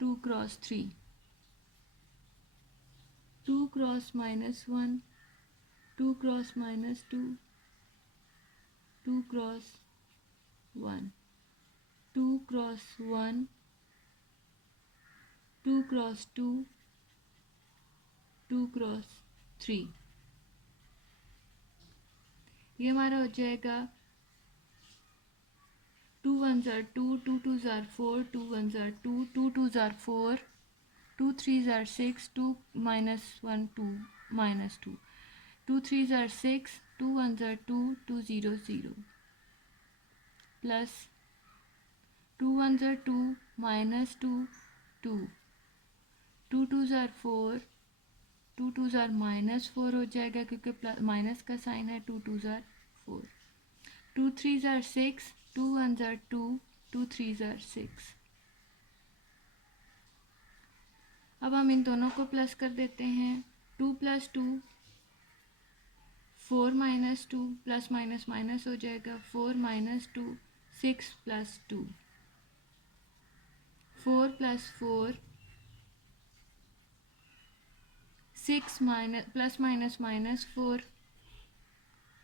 2 cross 3 2 cross minus 1 2 cross minus 2 2 cross 1 2 cross 1 2 cross 2 2 cross 3। ये हमारा हो जाएगा 2 1 ज़ार 2 2 2 ज़ार 4 2 1 ज़ार 2 2 2 ज़ार 4 2 3 ज़ार 6 2 minus 1 2 minus 2 2 3 ज़ार 6 2 1 ज़ार 2 2 0 0 प्लस 2 1 ज़ार 2 minus 2 2 2 2 ज़ार 4 2 2 ज़ार माइनस 4 हो जाएगा क्योंकि माइनस का साइन है। 2 2 ज़ार 4 2 3 ज़ार 6 2 1 ज़ार 2 2 3 ज़ार 6। अब हम इन दोनों को प्लस कर देते हैं। 2 plus 2 4 minus 2 plus minus minus हो जाएगा। 4 minus 2 6 plus 2 4 plus 4 6 minus plus minus minus 4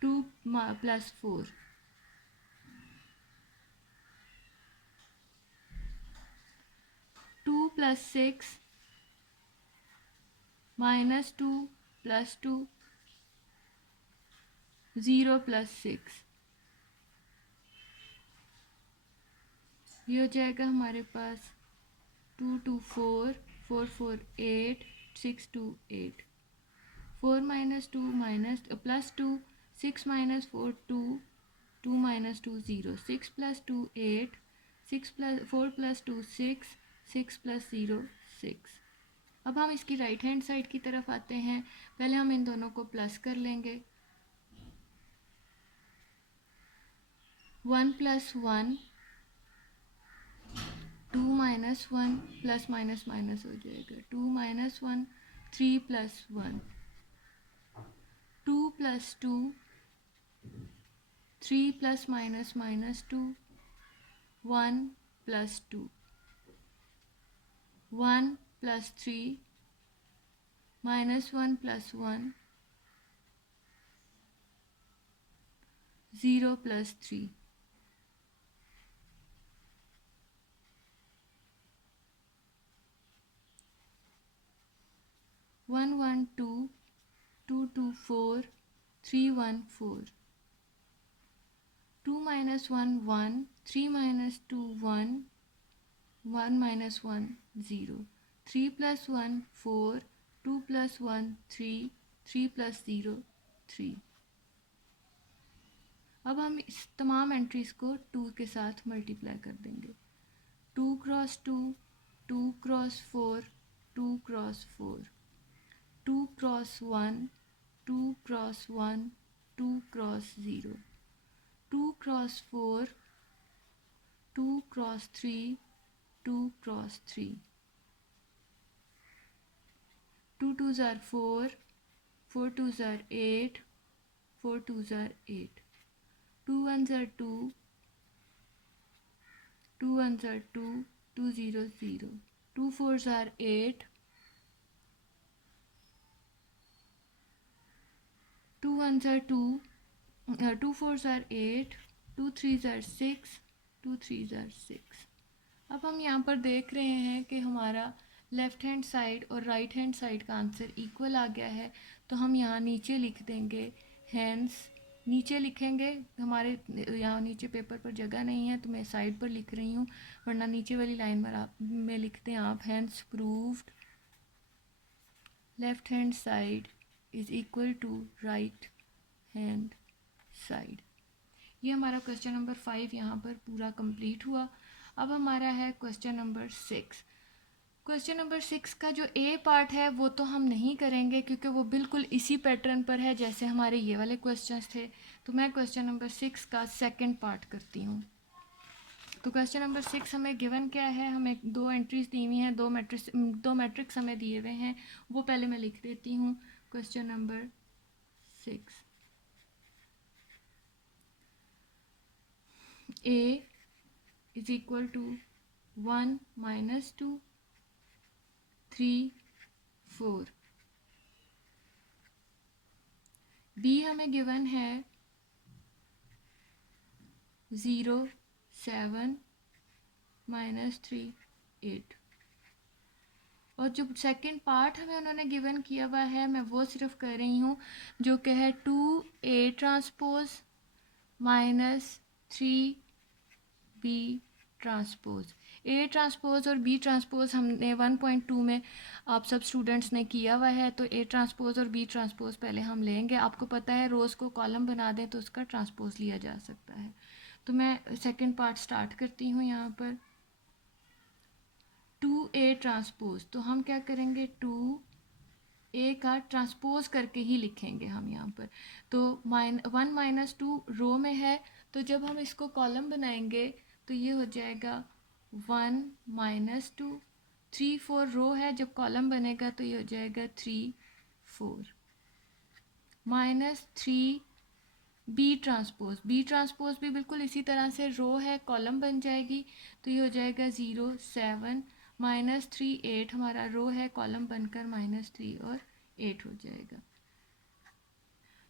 2 plus 4 2 plus 6 minus 2 plus 2 0 plus 6। ये हो जाएगा हमारे पास 2 2 4 4 4 8 6 2 8 4 minus 2 minus plus 2 6 minus 4 2 2 minus 2 0 6 plus 2 8 6 plus 4 plus 2 6 6 plus 0 6। अब हम इसकी राइट हैंड साइड की तरफ आते हैं। पहले हम इन दोनों को प्लस कर लेंगे। 1 plus 1 2 minus 1 plus minus minus हो जाएगा। 2 minus 1 3 plus 1, 2 plus 2, 3 plus minus 2, 1 plus 2, 1 plus 3, minus 1 plus 1, 0 plus 3. 1 1 2, 2 2 4, 3 1 4. 2 minus 1 1, 3 minus 2 1, 1 minus 1 0. 3 plus 1 4, 2 plus 1 3, 3 plus 0 3. अब हम इस तमाम एंट्रीज़ को 2 के साथ मल्टीप्लाई कर देंगे. 2 cross 2, 2 cross 4, 2 cross 4, 2 cross 1, 2 cross 1, 2 cross 0, 2 cross 4, 2 cross 3, 2 cross 3. 2 2s are 4, 4 2s are 8, 4 2s are 8. 2 1s are 2, 2 1s are 2, 2 0 0. 2 4s are 8, 2 1s are 2, 2 4s are 8, 2 3s are 6, 2 3s are 6. अब हम यहाँ पर देख रहे हैं कि हमारा लेफ़्ट हैंड साइड और राइट हैंड साइड का आंसर इक्वल आ गया है. तो हम यहाँ नीचे लिख देंगे हैंस. नीचे लिखेंगे, हमारे यहाँ नीचे पेपर पर जगह नहीं है तो मैं साइड पर लिख रही हूँ, वरना नीचे वाली लाइन पर आप में लिखते हैं आप. Hence proved left hand side is equal to right hand side. ये हमारा क्वेश्चन नंबर 5 यहाँ पर पूरा कंप्लीट हुआ. अब हमारा है क्वेश्चन नंबर 6. क्वेश्चन नंबर 6 का जो ए पार्ट है वो तो हम नहीं करेंगे क्योंकि वो बिल्कुल इसी पैटर्न पर है जैसे हमारे ये वाले क्वेश्चंस थे. तो मैं क्वेश्चन नंबर 6 का सेकंड पार्ट करती हूँ. तो क्वेश्चन नंबर 6 हमें गिवन क्या है, हमें 2 एंट्रीज दी हुई हैं, 2 मैट्रिक्स हमें दिए हुए हैं. वो पहले मैं लिख देती हूँ. Question number 6, A is equal to 1 minus 2, 3 4. B हमें गिवन है 0 7 minus 3 8. और जो सेकंड पार्ट हमें उन्होंने गिवन किया हुआ है मैं वो सिर्फ कर रही हूँ, जो कि है 2A transpose minus 3B transpose. A transpose और बी ट्रांसपोज हमने 1.2 में आप सब स्टूडेंट्स ने किया हुआ है. तो ए ट्रांसपोज और बी ट्रांसपोज पहले हम लेंगे. आपको पता है रोज़ को कॉलम बना दें तो उसका ट्रांसपोज लिया जा सकता है. तो मैं सेकंड पार्ट स्टार्ट करती हूँ यहाँ पर. 2A ट्रांसपोज, तो हम क्या करेंगे 2A का ट्रांसपोज करके ही लिखेंगे हम यहाँ पर. तो 1 माइनस 2 रो में है, तो जब हम इसको कॉलम बनाएंगे तो ये हो जाएगा 1 माइनस 2. 3 4 रो है, जब कॉलम बनेगा तो ये हो जाएगा 3 4 minus 3 B transpose. B transpose भी बिल्कुल इसी तरह से रो है, कॉलम बन जाएगी तो ये हो जाएगा 0 7 माइनस 3 8. हमारा रो है, कॉलम बनकर माइनस 3 और 8 हो जाएगा.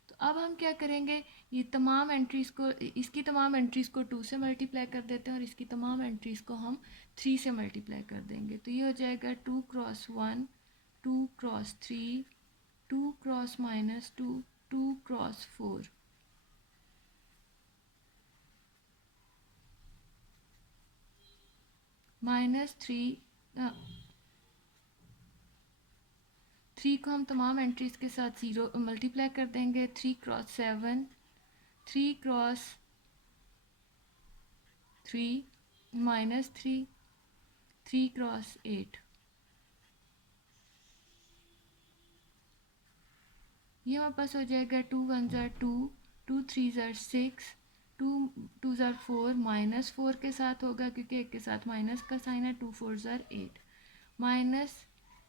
तो अब हम क्या करेंगे, ये तमाम एंट्रीज़ को, इसकी तमाम एंट्रीज़ को 2 से मल्टीप्लाई कर देते हैं और इसकी तमाम एंट्रीज़ को हम 3 से मल्टीप्लाई कर देंगे. तो ये हो जाएगा 2 cross 1, 2 cross 3, 2 cross minus 2, 2 cross 4. Minus 3 को हम तमाम एंट्रीज़ के साथ 0 मल्टीप्लाई कर देंगे. 3 क्रॉस 7, 3 क्रॉस 3 माइनस 3, 3 क्रॉस 8. ये हमारे पास हो जाएगा 2 1 ज़ार 2, 2 3 ज़ार 6, 2 2 ज़ार 4, माइनस 4 के साथ होगा क्योंकि एक के साथ माइनस का साइन है. 2 4 ज़ार 8 माइनस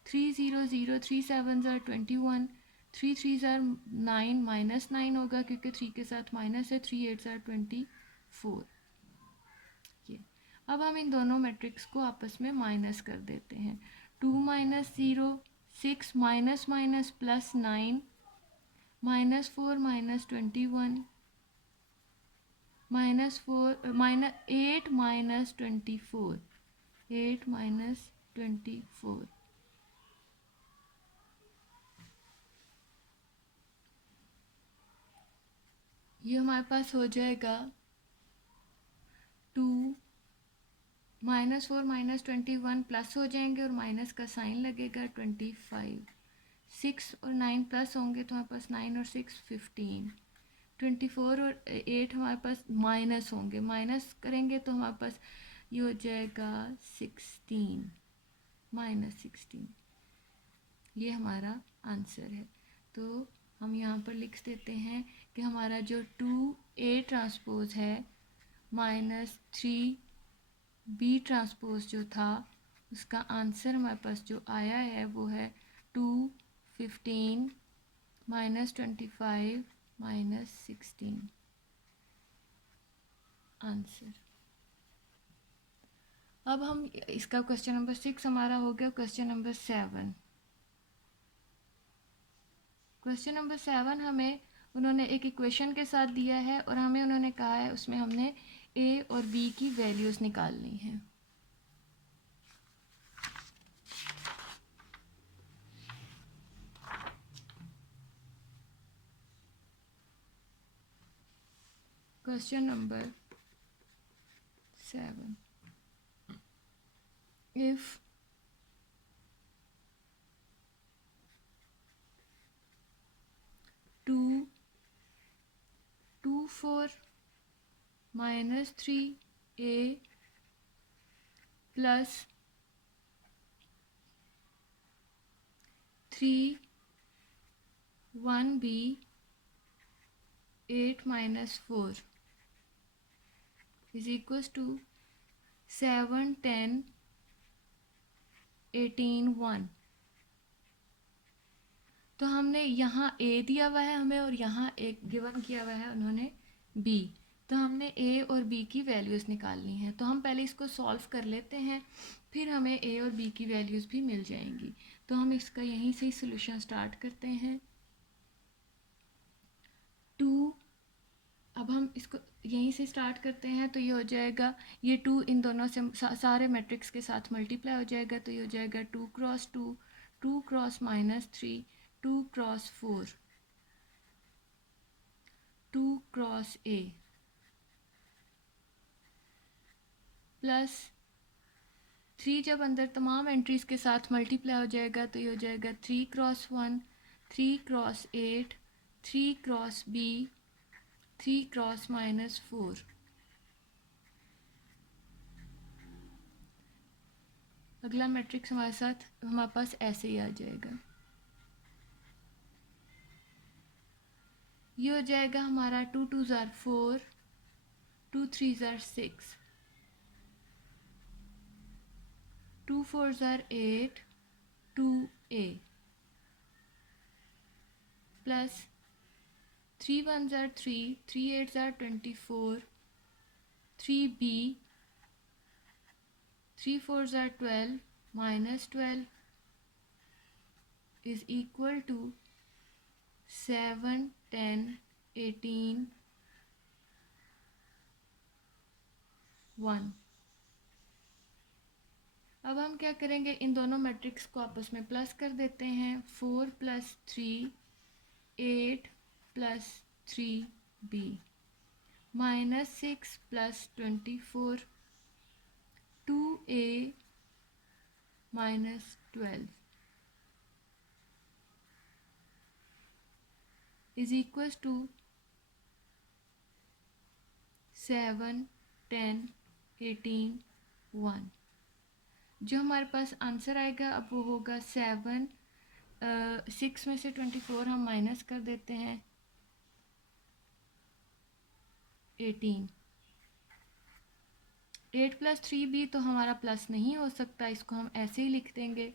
3 0 0, 3 7 ज़ार 21, 3 3 ज़ार 9, -9 होगा क्योंकि 3 के साथ माइनस है, 3 8 ज़ार 24। ये अब हम इन दोनों मैट्रिक्स को आपस में माइनस कर देते हैं। 2 माइनस 0 6, माइनस माइनस प्लस 9, -4 -21, -8 -24, 8 -24। ये हमारे पास हो जाएगा 2 -4 -21 प्लस हो जाएंगे और माइनस का साइन लगेगा 25। 6 और 9 प्लस होंगे तो हमारे पास 9 और 6 15। 24 और 8 हमारे पास माइनस होंगे, माइनस करेंगे तो हमारे पास ये हो जाएगा 16 -16। ये हमारा आंसर है। तो हम यहाँ पर लिख देते हैं कि हमारा जो 2A ट्रांसपोज है -3B ट्रांसपोज जो था उसका आंसर हमारे पास जो आया है वो है 2 15 -25 -16 आंसर। अब हम इसका क्वेश्चन नंबर 6 हमारा हो गया। क्वेश्चन नंबर 7, क्वेश्चन नंबर 7 हमें उन्होंने एक इक्वेशन के साथ दिया है और हमें उन्होंने कहा है उसमें हमने ए और बी की वैल्यूज़ निकालनी है। Question number 7, if 2 2 4 -3A plus 3 1B 8 -4 is equals to 7 10 18 1। तो हमने यहाँ ए दिया हुआ है हमें और यहाँ एक गिवन किया हुआ है उन्होंने बी। तो हमने ए और बी की वैल्यूज़ निकालनी है। तो हम पहले इसको सॉल्व कर लेते हैं, फिर हमें ए और बी की वैल्यूज़ भी मिल जाएंगी। तो हम इसका यहीं से ही सोल्यूशन स्टार्ट करते हैं। 2, अब हम इसको यहीं से स्टार्ट करते हैं तो ये हो जाएगा, ये 2 इन दोनों से सारे मैट्रिक्स के साथ मल्टीप्लाई हो जाएगा। तो ये हो जाएगा 2 क्रॉस 2, 2 क्रॉस -3, 2 क्रॉस 4, 2 क्रॉस ए प्लस 3 जब अंदर तमाम एंट्रीज़ के साथ मल्टीप्लाई हो जाएगा तो ये हो जाएगा 3 cross 1, 3 cross 8, 3 cross B, 3 cross -4। अगला मैट्रिक्स हमारे साथ हमारे पास ऐसे ही आ जाएगा। ये हो जाएगा हमारा 2 2 ज़ार 4, 2 3 ज़ार 6, 2 4 ज़ार 8, 2A प्लस 3 1 ज़ार 3, 3 8 ज़ार 24, 3B, 3 4 ज़ार 12 -12 is equal to 7 10 18 1। अब हम क्या करेंगे, इन दोनों मैट्रिक्स को आपस में प्लस कर देते हैं। 4 + 3 8 + 3B -6 + 24 2A -12 is equals to 7 10 18 1। जो हमारे पास आंसर आएगा अब वो होगा 7 6 में से 24 हम माइनस कर देते हैं 18। 8 + 3B तो हमारा प्लस नहीं हो सकता, इसको हम ऐसे ही लिख देंगे।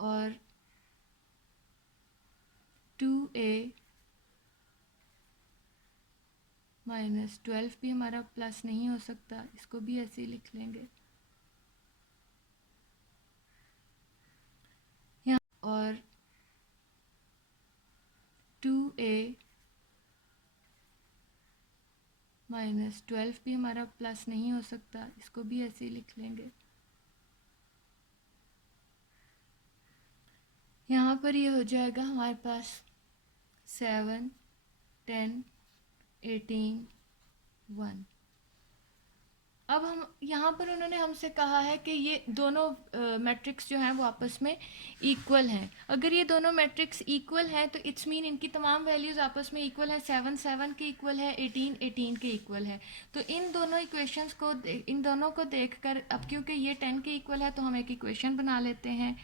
और 2a माइनस 12 भी हमारा प्लस नहीं हो सकता, इसको भी ऐसे ही लिख लेंगे। यहाँ और 2a माइनस 12 भी हमारा प्लस नहीं हो सकता, इसको भी ऐसे ही लिख लेंगे। यहाँ पर ये हो जाएगा हमारे पास 7, 10, 18, 1। अब हम यहाँ पर उन्होंने हमसे कहा है कि ये दोनों मैट्रिक्स जो हैं वो आपस में इक्वल हैं। अगर ये दोनों मैट्रिक्स इक्वल हैं तो इट्स मीन इनकी तमाम वैल्यूज़ आपस में इक्वल है। 7 7 के इक्वल है, 18 18 के इक्वल है। तो इन दोनों इक्वेशंस को इन दोनों को देखकर, अब क्योंकि ये 10 के इक्वल है तो हम एक इक्वेशन बना लेते हैं।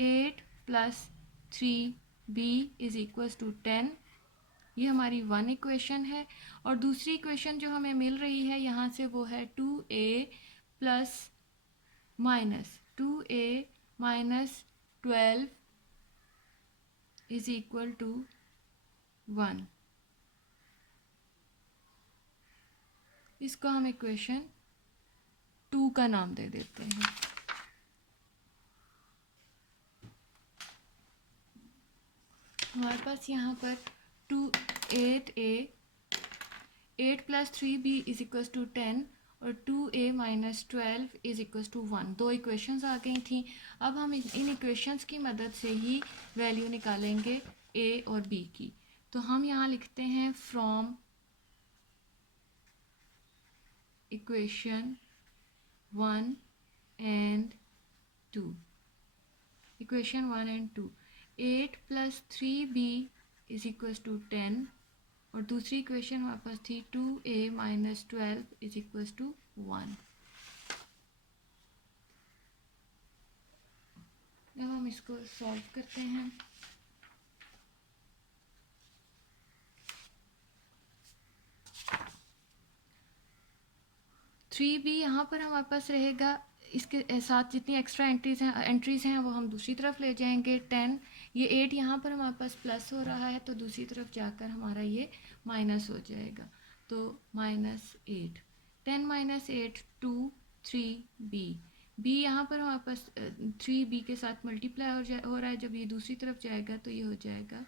8 + 3b = 10, ये हमारी वन इक्वेशन है। और दूसरी इक्वेशन जो हमें मिल रही है यहाँ से वो है 2a माइनस 12 = 1। इसको हम इक्वेशन 2 का नाम दे देते हैं। हमारे पास यहाँ पर 8 + 3b = 10 और 2a - 12 = 1। दो इक्वेशंस आ गई थी। अब हम इन इक्वेशंस की मदद से ही वैल्यू निकालेंगे a और b की। तो हम यहाँ लिखते हैं from equation 1 and 2। Equation 1 and 2, 8 + 3b = 10 और दूसरी इक्वेशन हमारे पास थी 2a - 12 = 1। अब हम इसको सॉल्व करते हैं। थ्री बी यहाँ पर हमारे पास रहेगा, इसके साथ जितनी एक्स्ट्रा एंट्रीज हैं वो हम दूसरी तरफ ले जाएंगे। 10, ये 8 यहाँ पर हमारे पास प्लस हो रहा है तो दूसरी तरफ जाकर हमारा ये माइनस हो जाएगा। तो -8, 10 - 8 2 3b। b यहाँ पर हमारे पास 3b के साथ मल्टीप्लाई हो रहा है। जब ये दूसरी तरफ जाएगा तो ये हो जाएगा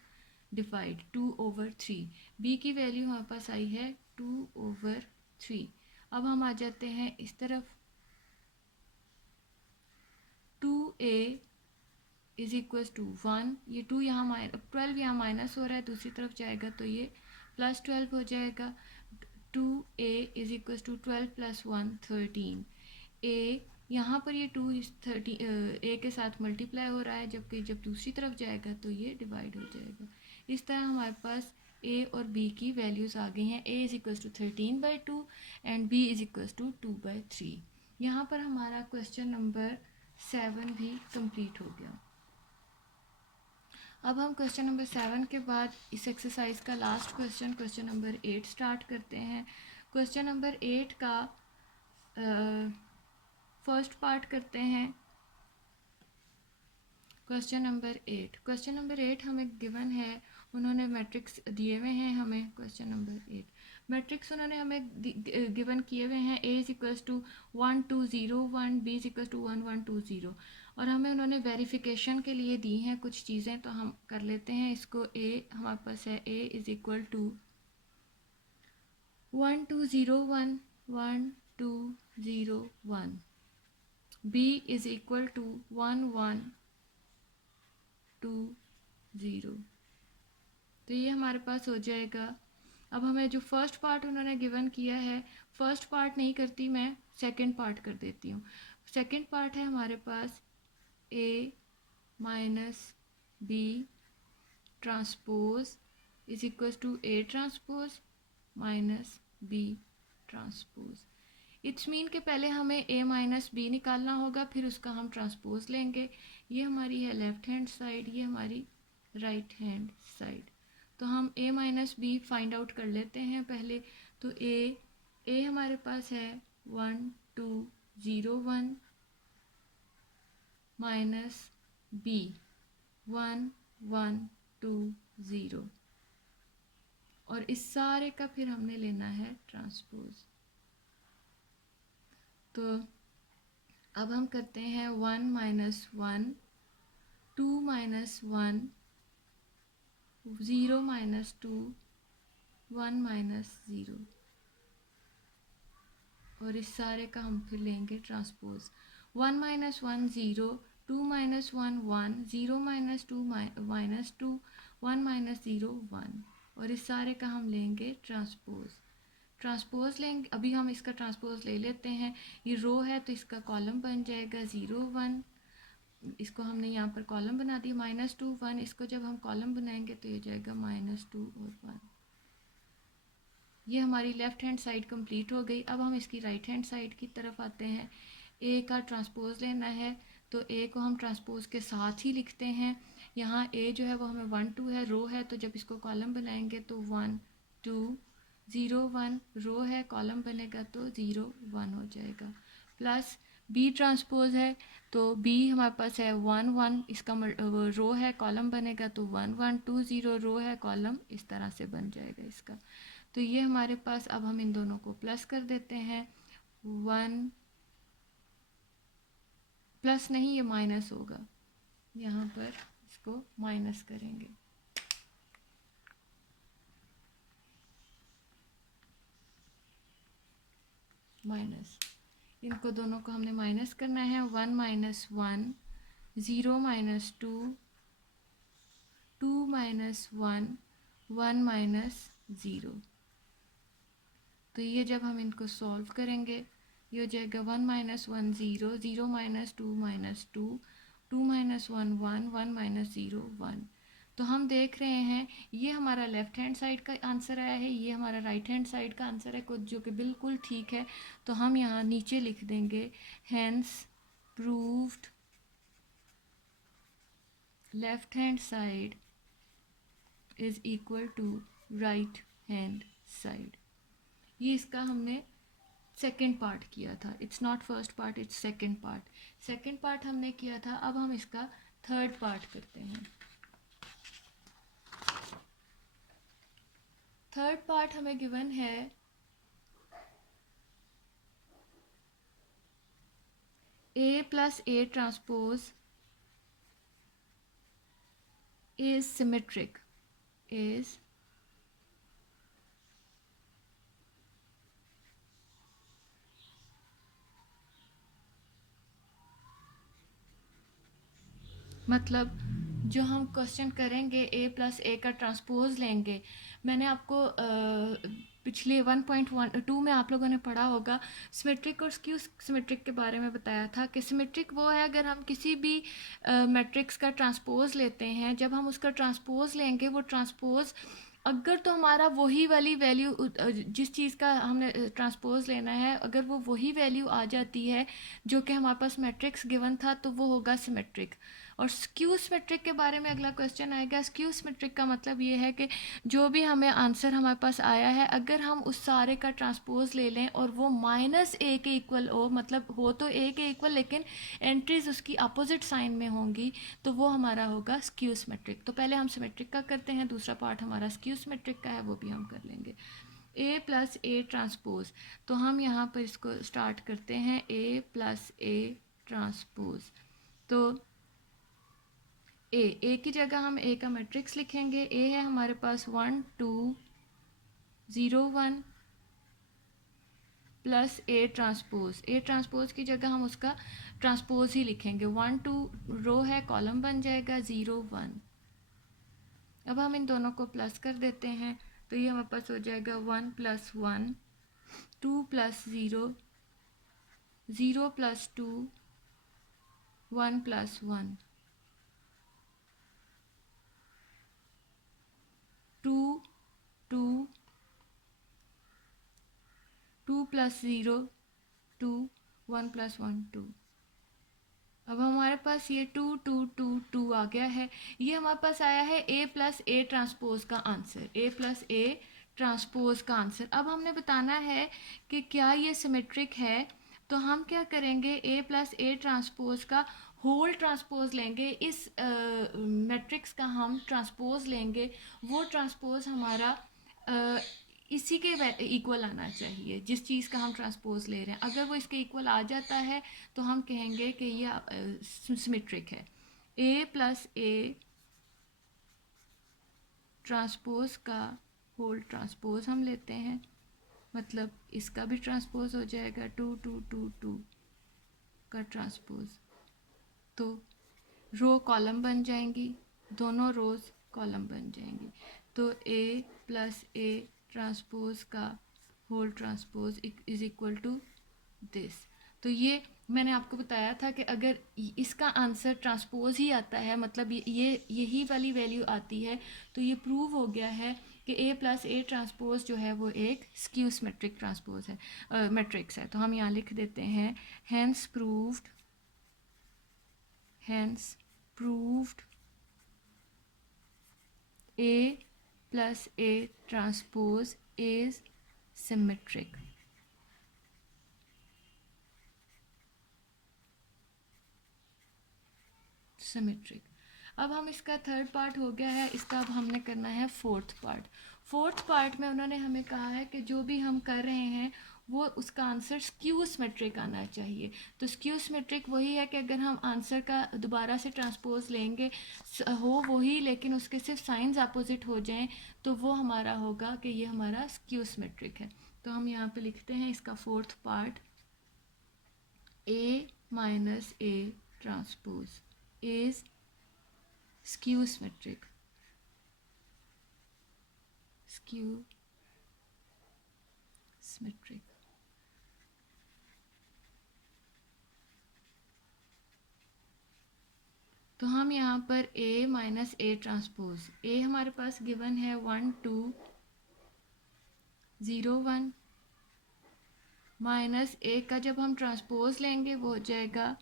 डिवाइड 2/3। b की वैल्यू हमारे पास आई है 2/3। अब हम आ जाते हैं इस तरफ। 2a = 1, ये 2 यहाँ 12 यहाँ माइनस हो रहा है, दूसरी तरफ जाएगा तो ये +12 हो जाएगा। 2a = 12 + 1 13। a यहाँ पर ये 2 a के साथ मल्टीप्लाई हो रहा है, जबकि जब दूसरी तरफ जाएगा तो ये डिवाइड हो जाएगा। इस तरह हमारे पास a और b की वैल्यूज़ आ गई हैं। a = 13/2 and b = 2/3। यहाँ पर हमारा क्वेश्चन नंबर 7 भी कंप्लीट हो गया। अब हम क्वेश्चन नंबर 7 के बाद इस एक्सरसाइज का लास्ट क्वेश्चन नंबर 8 स्टार्ट करते हैं। क्वेश्चन नंबर 8 का फर्स्ट पार्ट करते हैं। क्वेश्चन नंबर 8 हमें गिवन है, उन्होंने मैट्रिक्स दिए हुए हैं हमें। क्वेश्चन नंबर 8 मैट्रिक्स उन्होंने हमें गिवन किए हुए हैं। a = 1 2 0 1, b = 1 1 2 0 और हमें उन्होंने वेरिफिकेशन के लिए दी हैं कुछ चीज़ें, तो हम कर लेते हैं इसको। a हमारे पास है a = 1 2 0 1 1 2 0 1, b = 1 1 2 0। तो ये हमारे पास हो जाएगा। अब हमें जो फर्स्ट पार्ट उन्होंने गिवन किया है, फर्स्ट पार्ट नहीं करती मैं, सेकंड पार्ट कर देती हूँ। सेकंड पार्ट है हमारे पास a - b transpose = a transpose - b transpose. It's mean के पहले हमें a - b निकालना होगा, फिर उसका हम ट्रांसपोज लेंगे। ये हमारी है लेफ्ट हैंड साइड, ये हमारी राइट हैंड साइड। तो हम a - b फाइंड आउट कर लेते हैं पहले। तो a हमारे पास है 1 2 0 1 - b 1 1 2 0, और इस सारे का फिर हमने लेना है ट्रांसपोज। तो अब हम करते हैं 1 माइनस 1, 2 माइनस 1, 0 माइनस 2, 1 माइनस 0, और इस सारे का हम फिर लेंगे transpose. 1 minus 1 0, 2 minus 1 1, 0 minus 2 minus 2, 1 minus 0 1, और इस सारे का हम लेंगे ट्रांसपोज। ट्रांसपोज लेंगे, अभी हम इसका ट्रांसपोज ले लेते हैं। ये रो है तो इसका कॉलम बन जाएगा 0 1, इसको हमने यहाँ पर कॉलम बना दिया। माइनस 2 1, इसको जब हम कॉलम बनाएंगे तो ये जाएगा माइनस 2 और 1। ये हमारी लेफ़्ट हैंड साइड कंप्लीट हो गई। अब हम इसकी राइट हैंड साइड की तरफ आते हैं। ए का ट्रांसपोज लेना है तो ए को हम ट्रांसपोज के साथ ही लिखते हैं। यहाँ ए जो है वो हमें 1 2 है, रो है, तो जब इसको कॉलम बनाएंगे तो 1 2 0 1, रो है, कॉलम बनेगा तो 0 1 हो जाएगा। प्लस बी ट्रांसपोज है तो बी हमारे पास है 1 1, इसका रो है, कॉलम बनेगा तो 1 1 2 0, रो है, कॉलम, इस तरह से बन जाएगा इसका। तो ये हमारे पास, अब हम इन दोनों को प्लस कर देते हैं। 1 प्लस नहीं, ये माइनस होगा, यहाँ पर इसको माइनस करेंगे। माइनस, इनको दोनों को हमने माइनस करना है। 1 माइनस 1, 0 माइनस 2, 2 माइनस 1, 1 माइनस 0। तो ये जब हम इनको सॉल्व करेंगे ये हो जाएगा 1 minus 1 0, 0 minus 2 minus 2, 2 minus 1 1, 1 minus 0 1। तो हम देख रहे हैं ये हमारा लेफ़्ट हैंड साइड का आंसर आया है, ये हमारा राइट हैंड साइड का आंसर है, कुछ जो कि बिल्कुल ठीक है। तो हम यहाँ नीचे लिख देंगे hence proved left hand side is equal to right hand side. ये इसका हमने सेकेंड पार्ट किया था। It's not first part, it's second part. Second part हमने किया था, अब हम इसका थर्ड पार्ट करते हैं। थर्ड पार्ट हमें गिवन है A plus A transpose is symmetric, is मतलब जो हम क्वेश्चन करेंगे A प्लस A का ट्रांसपोज लेंगे। मैंने आपको पिछले 1.12 में आप लोगों ने पढ़ा होगा सिमेट्रिक और स्क्यू सिमेट्रिक के बारे में बताया था कि सिमेट्रिक वो है अगर हम किसी भी मैट्रिक्स का ट्रांसपोज लेते हैं, जब हम उसका ट्रांसपोज लेंगे वो ट्रांसपोज अगर तो हमारा वही वाली वैल्यू जिस चीज़ का हमने ट्रांसपोज लेना है, अगर वो वही वैल्यू आ जाती है जो कि हमारे पास मैट्रिक्स गिवन था तो वो होगा सिमेट्रिक। और स्क्यू सिमेट्रिक के बारे में अगला क्वेश्चन आएगा। स्क्यू सिमेट्रिक का मतलब ये है कि जो भी हमें आंसर हमारे पास आया है अगर हम उस सारे का ट्रांसपोज ले लें और वो -a के इक्वल हो, मतलब हो तो a के इक्वल लेकिन एंट्रीज उसकी अपोजिट साइन में होंगी, तो वो हमारा होगा स्क्यू सिमेट्रिक। तो पहले हम सिमेट्रिक का करते हैं, दूसरा पार्ट हमारा स्क्यू सिमेट्रिक का है, वो भी हम कर लेंगे। A प्लस A ट्रांसपोज, तो हम यहाँ पर इसको स्टार्ट करते हैं A प्लस A ट्रांसपोज। तो ए की जगह हम ए का मैट्रिक्स लिखेंगे। ए है हमारे पास 1 2 0 1 प्लस ए ट्रांसपोज की जगह हम उसका ट्रांसपोज ही लिखेंगे। 1 2 रो है, कॉलम बन जाएगा 0 1। अब हम इन दोनों को प्लस कर देते हैं तो ये हमारे पास हो जाएगा 1 plus 1, 2 plus 0, 0 plus 2, 1 plus 1, 2 2 2 plus 0 2, 1 plus 1 2। अब हमारे पास ये 2 2 2 2 आ गया है। ये हमारे पास आया है A प्लस A ट्रांसपोज का answer, A plus A transpose का आंसर। अब हमने बताना है कि क्या ये सिमेट्रिक है, तो हम क्या करेंगे A प्लस A ट्रांसपोज का होल ट्रांसपोज लेंगे, इस मैट्रिक्स का हम ट्रांसपोज लेंगे, वो ट्रांसपोज हमारा इसी के इक्वल आना चाहिए जिस चीज़ का हम ट्रांसपोज ले रहे हैं। अगर वो इसके इक्वल आ जाता है तो हम कहेंगे कि ये सिमेट्रिक है। ए प्लस ए ट्रांसपोज का होल ट्रांसपोज हम लेते हैं, मतलब इसका भी ट्रांसपोज हो जाएगा 2 2 2 2 का ट्रांसपोज, तो रो कॉलम बन जाएंगी, दोनों रोज कॉलम बन जाएंगी। तो ए प्लस ए ट्रांसपोज का whole transpose is equal to this. तो ये मैंने आपको बताया था कि अगर इसका आंसर ट्रांसपोज ही आता है, मतलब यही वाली वैल्यू आती है, तो ये प्रूव हो गया है कि ए प्लस ए ट्रांसपोज जो है वो एक स्क्यू सिमेट्रिक ट्रांसपोज है, मैट्रिक्स है। तो हम यहाँ लिख देते हैं hence proved A plus A transpose is symmetric. Symmetric. अब हम इसका थर्ड पार्ट हो गया है, इसका अब हमने करना है फोर्थ पार्ट। फोर्थ पार्ट में उन्होंने हमें कहा है कि जो भी हम कर रहे हैं वो उसका आंसर स्क्यू सिमेट्रिक आना चाहिए। तो स्क्यू सिमेट्रिक वही है कि अगर हम आंसर का दोबारा से ट्रांसपोज लेंगे हो वही, लेकिन उसके सिर्फ साइंस अपोजिट हो जाएं, तो वो हमारा होगा कि ये हमारा स्क्यू सिमेट्रिक है। तो हम यहाँ पे लिखते हैं इसका fourth part, A minus A transpose is skew symmetric तो हम यहाँ पर A minus A transpose, A हमारे पास गिवन है 1 2 0 1, माइनस A का जब हम ट्रांसपोज लेंगे वो हो जाएगा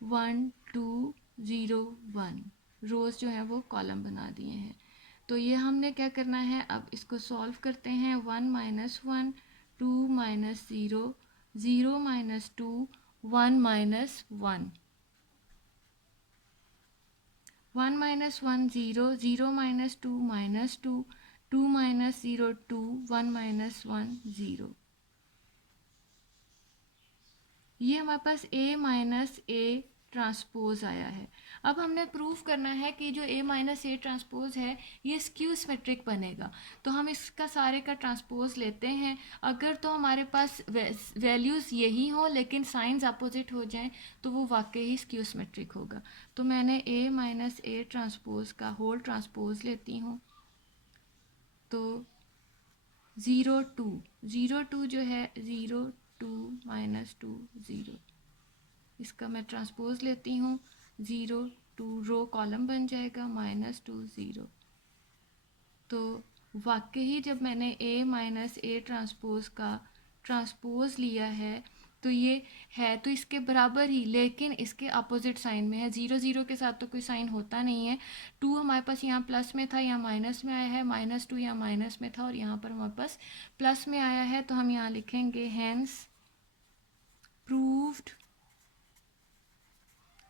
1 2 0 1, रोज जो है वो कॉलम बना दिए हैं। तो ये हमने क्या करना है, अब इसको सॉल्व करते हैं। 1 minus 1 2 minus 0 0 minus 2 1 minus 1 1 minus 1 0 0 minus 2 minus 2 2 minus 0 2 1 minus 1 0। ये हमारे पास A माइनस ए ट्रांसपोज आया है। अब हमने प्रूफ करना है कि जो A माइनस ए ट्रांसपोज है ये स्क्यू सिमेट्रिक बनेगा। तो हम इसका सारे का ट्रांसपोज लेते हैं। अगर तो हमारे पास वैल्यूज़ यही हों लेकिन साइंस अपोजिट हो जाएं तो वो वाकई ही स्क्यू सिमेट्रिक होगा। तो मैंने A माइनस ए ट्रांसपोज का होल ट्रांसपोज लेती हूँ। तो 0 2 जो है 0 2 माइनस 2 0, इसका मैं ट्रांसपोज लेती हूँ 0 2, रो कॉलम बन जाएगा माइनस 2 0। तो वाकई ही जब मैंने A माइनस ए ट्रांसपोज का ट्रांसपोज लिया है तो ये है तो इसके बराबर ही, लेकिन इसके अपोजिट साइन में है। 0 0 के साथ तो कोई साइन होता नहीं है। 2 हमारे पास यहाँ प्लस में था, यहाँ माइनस में आया है, माइनस 2 यहाँ माइनस में था और यहाँ पर हमारे पास प्लस में आया है। तो हम यहाँ लिखेंगे hence proved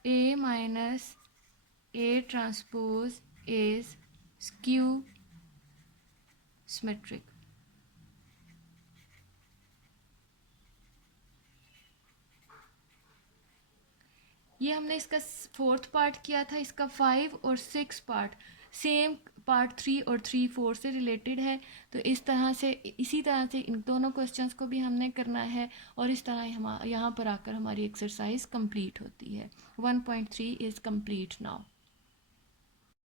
A minus A transpose is skew symmetric. ये हमने इसका फोर्थ पार्ट किया था। इसका 5 और 6 पार्ट सेम पार्ट 3 और 3 4 से रिलेटेड है। तो इसी तरह से इन दोनों क्वेश्चंस को भी हमने करना है और इस तरह हम यहाँ पर आकर हमारी एक्सरसाइज कंप्लीट होती है। 1.3 इज़ कंप्लीट नाउ।